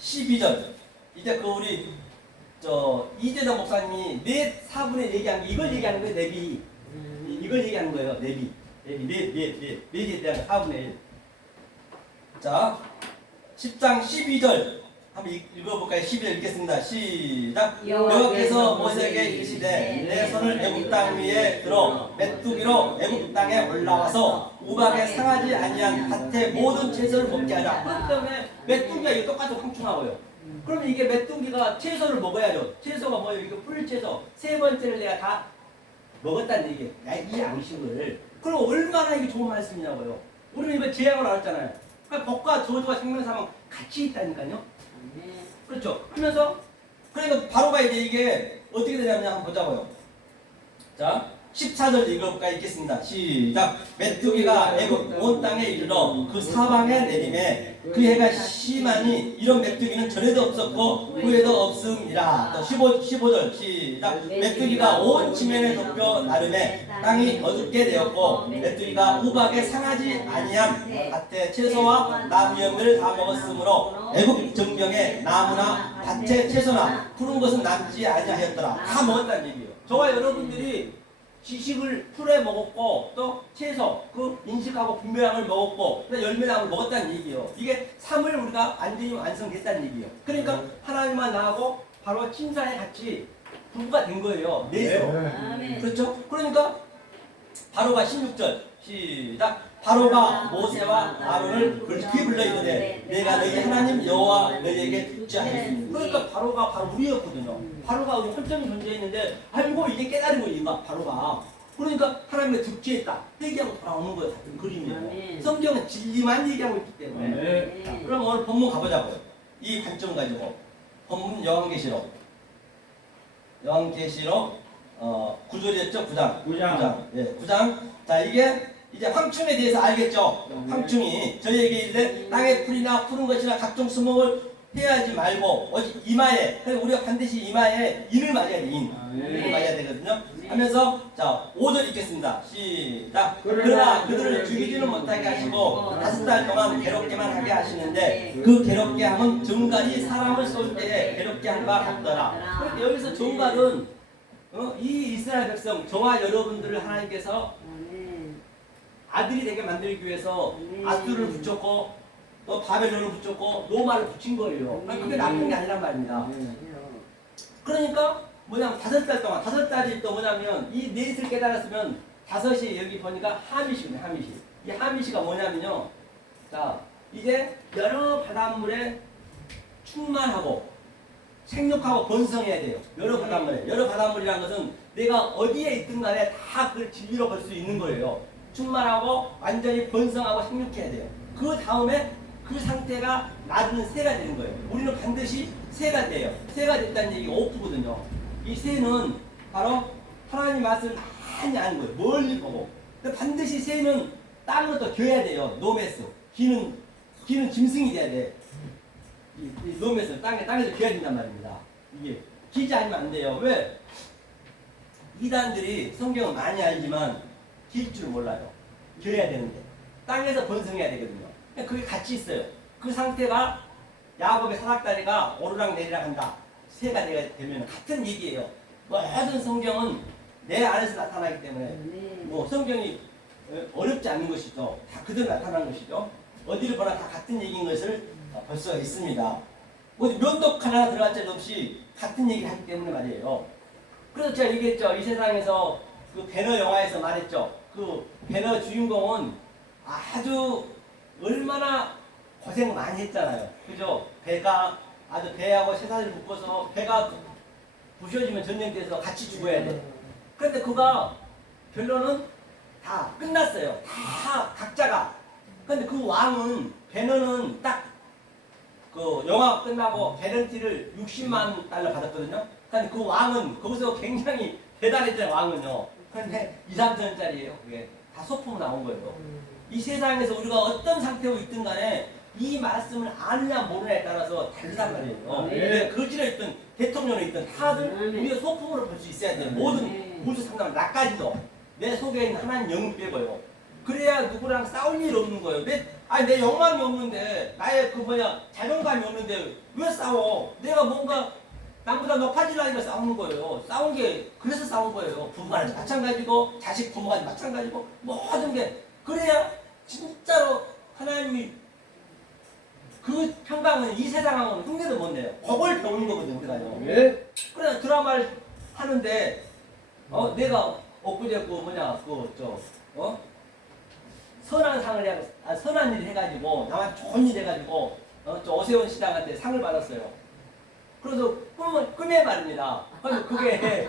12절. 이제 우리 이재동 목사님이 넷 사분의 얘기한 게 이걸 얘기하는 거예요. 내비. 이걸 얘기하는 거예요. 내비. 넷에 대한 4분의 1. 자, 10장 12절 한번 읽어볼까요? 12절 읽겠습니다. 시작. 여호와께서 모세에게 이르시되 내 손을 애굽 땅 위에 들어 메뚜기로 애굽 땅에 올라와서 우박에 상하지 아니한 밭의 모든 채소를 먹게 하라. 그렇기 때문에 메뚜기가 이거 똑같이 황충하고요. 그러면 이게 메뚜기가 채소를 먹어야죠. 채소가 뭐예요? 이거 풀채소. 세 번째를 내가 다 먹었다는 얘기예요. 이 양식을. 그럼 얼마나 이게 좋은 말씀이냐고요. 우리는 이거 재앙을 알았잖아요. 그러니까 복과 저주가 생명사랑 같이 있다니까요. 그렇죠. 그러니까 바로가 이게 어떻게 되냐면 한번 보자고요. 자, 14절 읽어볼까 읽겠습니다. 시작. 메뚜기가 애굽 온 땅에 이르러 그 사방에 내림에 그 해가 심하니 이런 메뚜기는 전에도 없었고 후에도 없음이라. 또 15절 시작. 메뚜기가 온 지면에 덮여 나름에 땅이 어둡게 되었고 메뚜기가 우박에 상하지 아니함 밭의 채소와 나무 열매를 다 먹었으므로 애굽 정경에 나무나 밭의 채소나 푸른 것은 남지 아니하였더라. 다 먹었다는 얘기예요. 저와 여러분들이 지식을 풀에 먹었고 또 채소 그 인식하고 분별함을 먹었고 또 열매나무를 먹었다는 얘기예요. 이게 3을 우리가 완전히 완성됐다는 얘기예요. 그러니까 하나님만 나하고 바로 침사에 같이 부부가 된 거예요. 넷으로. 그렇죠? 그러니까 바로가 16절 시작. 바로가 모세와 아론을 불쾌 불러 이르되 내가 너희 하나님 여호와 너희에게 듣지 않았습니다. 그러니까 바로가 바로 우리였거든요. 바로가 우리 혼점이 존재했는데 알고 이제 깨달은 거예요. 바로가. 그러니까 하나님의 득지했다. 회개하고 돌아오는 거예요. 같은 그림이에요. 성경은 진리만 얘기하고 있기 때문에. 자, 그럼 오늘 본문 가보자고요. 이 관점 가지고 본문 요한계시록 9절이었죠? 9장. 예, 9장. 자, 이게 이제 황충에 대해서 알겠죠? 황충이 저희에게 이르되 땅의 풀이나 푸른 것이나 각종 수목을 해야지 말고 오직 이마에, 그래서 우리가 반드시 이마에 인을 맞아야 돼. 인을 맞아야 되거든요. 하면서 자 5절 읽겠습니다. 시작. 그러나 그들을 죽이지는 못하게 하시고 5달 동안 괴롭게만 하게 하시는데 그 괴롭게 함은 정갈이 사람을 쏠 때에 괴롭게 한 바 같더라. 그러니까 여기서 정갈은 이 이스라엘 백성 저와 여러분들을 하나님께서 아들이 되게 만들기 위해서 아수를 붙였고 또 바벨론을 붙였고 로마를 붙인 거예요. 그게 나쁜 게 아니란 말입니다. 그러니까 뭐냐면 5달 동안 5달이 또 뭐냐면 이 넷을 깨달았으면 5시 여기 보니까 하미시네 하미시. 이 하미시가 뭐냐면요. 자 이제 여러 바닷물에 충만하고 생육하고 번성해야 돼요. 여러 바닷물에. 여러 바닷물이라는 것은 내가 어디에 있든 간에 다 그 진리로 볼 수 있는 거예요. 충만하고 완전히 번성하고 생육해야 돼요. 그 다음에 그 상태가 나르는 새가 되는 거예요. 우리는 반드시 새가 돼요. 새가 됐다는 얘기가 오프거든요. 이 새는 바로 하나님 말씀을 많이 아는 거예요. 멀리 보고. 근데 반드시 새는 다른 것도 겨야 돼요. 노메스. 기는 짐승이 돼야 돼. 이 노메스 땅에서 겨야 된단 말입니다. 이게 기지 않으면 안 돼요. 왜? 이단들이 성경을 많이 알지만 길 줄 몰라요. 겨야 되는데 땅에서 번성해야 되거든요. 그게 같이 있어요. 그 상태가 야곱의 사닥다리가 오르락 내리락 한다. 새가 되면 같은 얘기예요. 모든 성경은 내 안에서 나타나기 때문에 뭐 성경이 어렵지 않은 것이죠. 다 그대로 나타나는 것이죠. 어디를 보나 다 같은 얘기인 것을 볼 수가 있습니다. 뭐 면도 하나 들어갈 적 없이 같은 얘기를 하기 때문에 말이에요. 그래서 제가 얘기했죠. 이 세상에서 그 배너 영화에서 말했죠. 그 배너 주인공은 아주 얼마나 고생 많이 했잖아요. 그죠? 배가 아주 배하고 쇠사슬을 묶어서 배가 부셔지면 전쟁터에서 같이 죽어야 돼. 그런데 그가 결론은 다 끝났어요. 다 각자가. 그런데 그 왕은 배너는 딱 그 영화 끝나고 배런티를 60만 달러 받았거든요. 근데 그 왕은 거기서 굉장히 대단했잖아요. 왕은요. 그런데 2, 3천원짜리예요. 그게 다 소품 나온 거예요. 이 세상에서 우리가 어떤 상태로 있든 간에 이 말씀을 아느냐 모르냐에 따라서 다르단 말이에요. 네. 거지로 있든 대통령이 있든 다들 우리가 소품으로 볼 수 있어야 돼요. 모든 우주 상담 나까지도 내 속에 있는 하나님 영을 빼고요. 그래야 누구랑 싸울 일 없는 거예요. 내 영광이 없는데 나의 자존감이 없는데 왜 싸워? 내가 뭔가 남보다 높아지려니까 싸우는 거예요. 싸운 게 그래서 싸운 거예요. 부부간에 마찬가지고 자식 부모간에 마찬가지고 모든 게 그래야 진짜로 하나님이 그 평강은 이 세상하고는 흉내도 못 내요. 그걸 배우는 거거든요, 우리가요. 네. 그래 드라마를 하는데 내가 엊그제 선한 상을 선한 일 해가지고 남한테 좋은 일 해가지고 저 오세훈 시장한테 상을 받았어요. 그래서 꿈에 말입니다. 근데 그게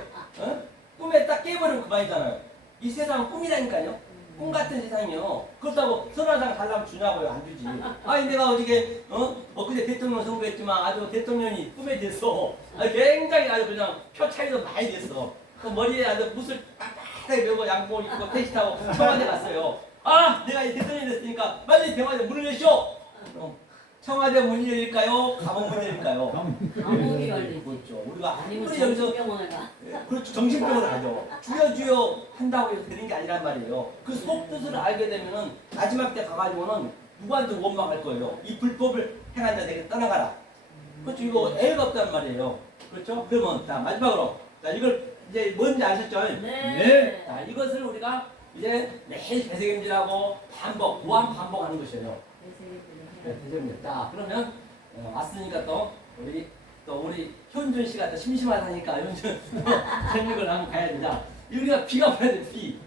꿈에 딱 깨버리면 그만이잖아요. 이 세상은 꿈이라니까요. 꿈 같은 세상이요. 그렇다고 선한 상 달라면 주냐고요? 안 주지. 아니 내가 어저께 엊그제 대통령 선거했지만 아주 대통령이 꿈에 대해서 굉장히 아주 그냥 표 차이도 많이 됐어. 그 머리에 아주 붓을 빡빡하게 메고 양복 입고 택시 타고 청와대 갔어요. 내가 이 대통령이 됐으니까 빨리 청와대 문을 여시오. 청와대 문을 열릴까요? 감옥 문을 열릴까요? 감옥이 열리지. 그렇죠. 우리가 아니면 아무리 여기서 정신병원을 가. 그렇죠. 정신병원을 가죠. 주여 한다고 해서 되는 게 아니란 말이에요. 그 속 뜻을 알게 되면은 마지막 때 가가지고는 누구한테 원망할 거예요. 이 불법을 행한다 내게 떠나가라. 그렇죠. 이거 애가 없단 말이에요. 그렇죠? 그러면 자 마지막으로 이걸 이제 뭔지 아셨죠? 네. 자 이것을 우리가 이제 매일 되새김질하고 무한 반복하는 것이에요. 되새김질. 자 그러면 왔으니까 또 우리 현준 씨가 또 심심하다니까 현준 저녁을 한번 가야 된다. 우리가 비가 뭐야 돼 비.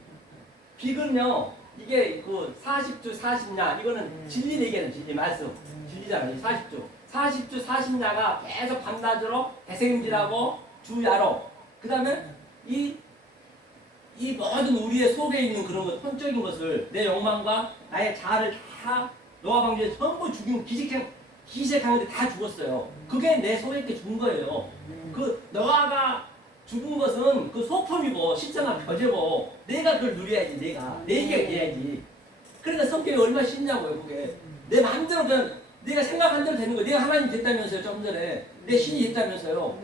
비는요 이게 그 40주 40냐 이거는 진리 얘기하는 진리 말씀 진리잖아요. 40주 40야가 계속 밤낮으로 되새김질하고 주야로 그 다음에 이 모든 우리의 속에 있는 그런 것 혼적인 것을 내 욕망과 나의 자아를 다 노아 방주에 전부 죽인 기색하는데 다 죽었어요. 그게 내 속에 있게 죽은 거예요. 그 노아가 죽은 것은 그 소품이고 신성한 표제고 내가 그걸 누려야지. 내 얘기가 돼야지. 그러니까 성격이 얼마나 쉽냐고요. 그게 내 마음대로 그냥 내가 생각한 대로 되는 거예요. 내가 하나님 됐다면서요. 좀 전에 내 신이 됐다면서요.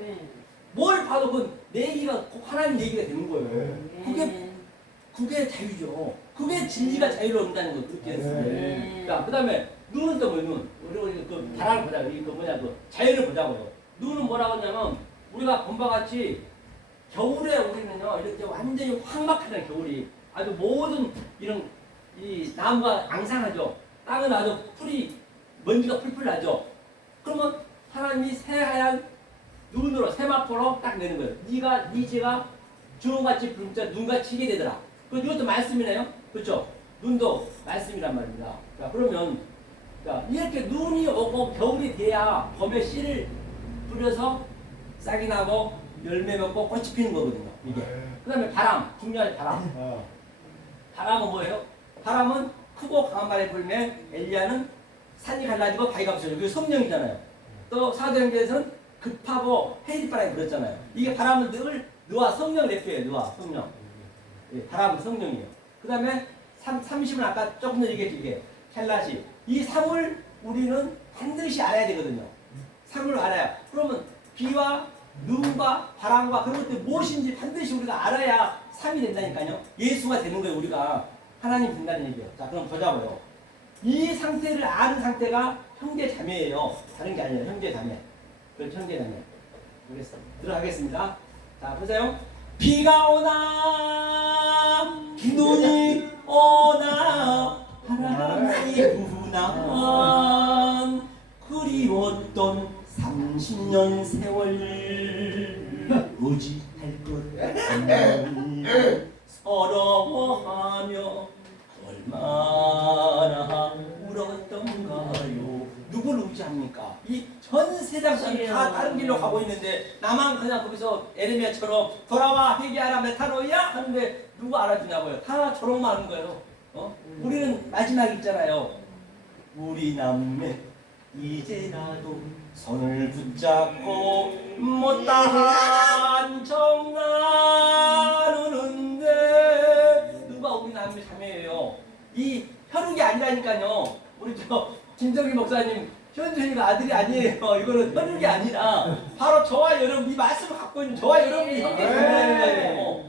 뭘 봐도 내 얘기가 꼭 하나님 얘기가 되는 거예요. 그게 자유죠. 그게 진리가 자유로운다는 거 그렇게 했어요. 자, 그 다음에 눈은 또 눈. 우리 그 바람을 보자고. 자유를 보자고요. 눈은 뭐라고 하냐면 우리가 본 바와 같이 겨울에 우리는요 이렇게 완전히 황막하잖아요. 겨울이 아주 모든 이런 이 나무가 앙상하죠. 땅은 아주 먼지가 풀풀 나죠. 그러면 하나님이 새하얀 눈으로 세마포로 딱 내는 거예요. 네가 네 죄가 주홍같이 붉자 눈같이 희게 되더라. 그 이것도 말씀이네요. 그렇죠? 눈도 말씀이란 말입니다. 자 그러면 자, 이렇게 눈이 오고 겨울이 돼야 봄에 씨를 뿌려서 싹이 나고 열매 맺고 꽃이 피는 거거든요. 이게. 그 다음에 바람, 중요한 바람. 바람은 뭐예요? 바람은 크고 강한 바람이 불면 엘리야는 산이 갈라지고 바위가 부서져요. 그게 성령이잖아요. 또 사도행전에서는 급하고 해일바람이 불었잖아요. 이게 바람은 늘 느와 성령 대표예요. 느와 성령. 예, 바람은 성령이에요. 그 다음에 30은 아까 조금 더 얘기했지. 헬라시. 이 3을 우리는 반드시 알아야 되거든요. 3을 알아야. 그러면 비와 눈과 바람과 그런 것들이 무엇인지 반드시 우리가 알아야 3이 된다니까요. 예수가 되는 거예요. 우리가 하나님 된다는 얘기예요. 자 그럼 보자고요. 이 상태를 아는 상태가 형제 자매예요. 다른 게 아니라 형제 자매. 그렇죠, 형제 자매. 알겠습니다. 들어가겠습니다. 자 보세요. 비가 오나 눈이 오나 바람이 부나 그리웠던 30년 세월 의지할 것 서러워하며 얼마나 울었던가요. 누구를 의지합니까? 이 전 세상 사람이 다 다른 길로 가고 있는데 나만 그냥 거기서 에레미야처럼 돌아와 회개하라 메타노이야 하는데 누가 알아주냐고요. 다 저런만 하는 거예요. 우리는 마지막 있잖아요. 우리 남매 이제라도 손을 붙잡고 못다한 정 나누는데 누가 우리 남매 자매예요. 이 혈육이 아니라니까요. 우리 저 김정희 목사님 현준이가 아들이 아니에요. 이거는 혈육이 아니라 바로 저와 여러분 이 말씀을 갖고 있는 저와 여러분이 형제자매라니까요.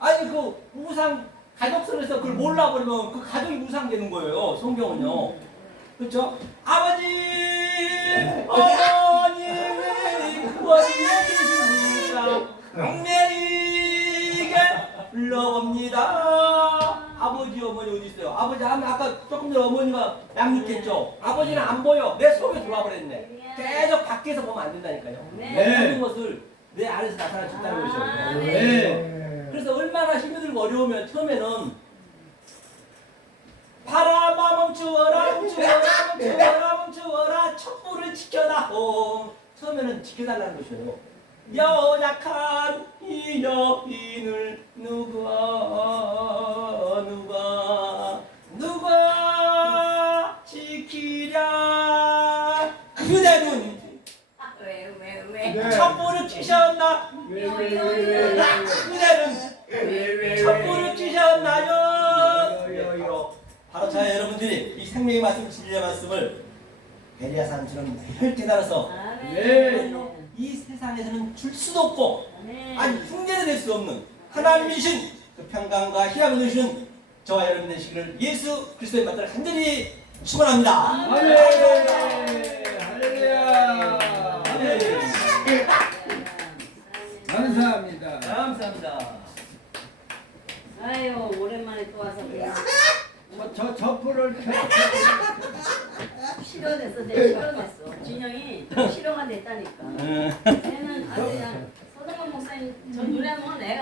아니 그 우상 가족선에서 그걸 몰라버리면 그 가족이 우상되는 거예요. 성경은요. 그렇죠? 아버지, 어머니, 그 어디에 계십니까? 강매에게 불러봅니다. 아버지, 어머니 어디 있어요? 아버지 하면 아까 조금 전에 어머니가 양육했죠. 아버지는 안 보여. 내 속에 들어와 버렸네. 계속 밖에서 보면 안 된다니까요. 모든 것을 내 안에서 나타날 수 있다는 것이죠. 그래서 얼마나 힘들고 어려우면 처음에는 바람아 멈추어라 멈추어라 멈추어라 멈추어라 촛불을 지켜다오. 처음에는 지켜달라는 것이에요. 연약한 이 여인을 누가 지키랴. 그대는 촛불을 켜셨나? 그대는 촛불을 켜셨나요? 바로 자 여러분들이 이 생명의 말씀 진리의 말씀을 엘리야 사람처럼 늘 깨달아서 이 세상에서는 줄 수도 없고 아니 흉내를 낼 수 없는 하나님이신 그 평강과 희락을 주시는 저와 여러분 되시기를 예수 그리스도의 말씀을 간절히 축원합니다. 할렐루야. 감사합니다. 감사합니다. 아유 오랜만에 또 와서 그냥 저 불을 실현했어. 내 실현했어. 진영이 실현만 됐다니까. 쟤는 아주 그냥 서정원 목사님 저 노래하면 애가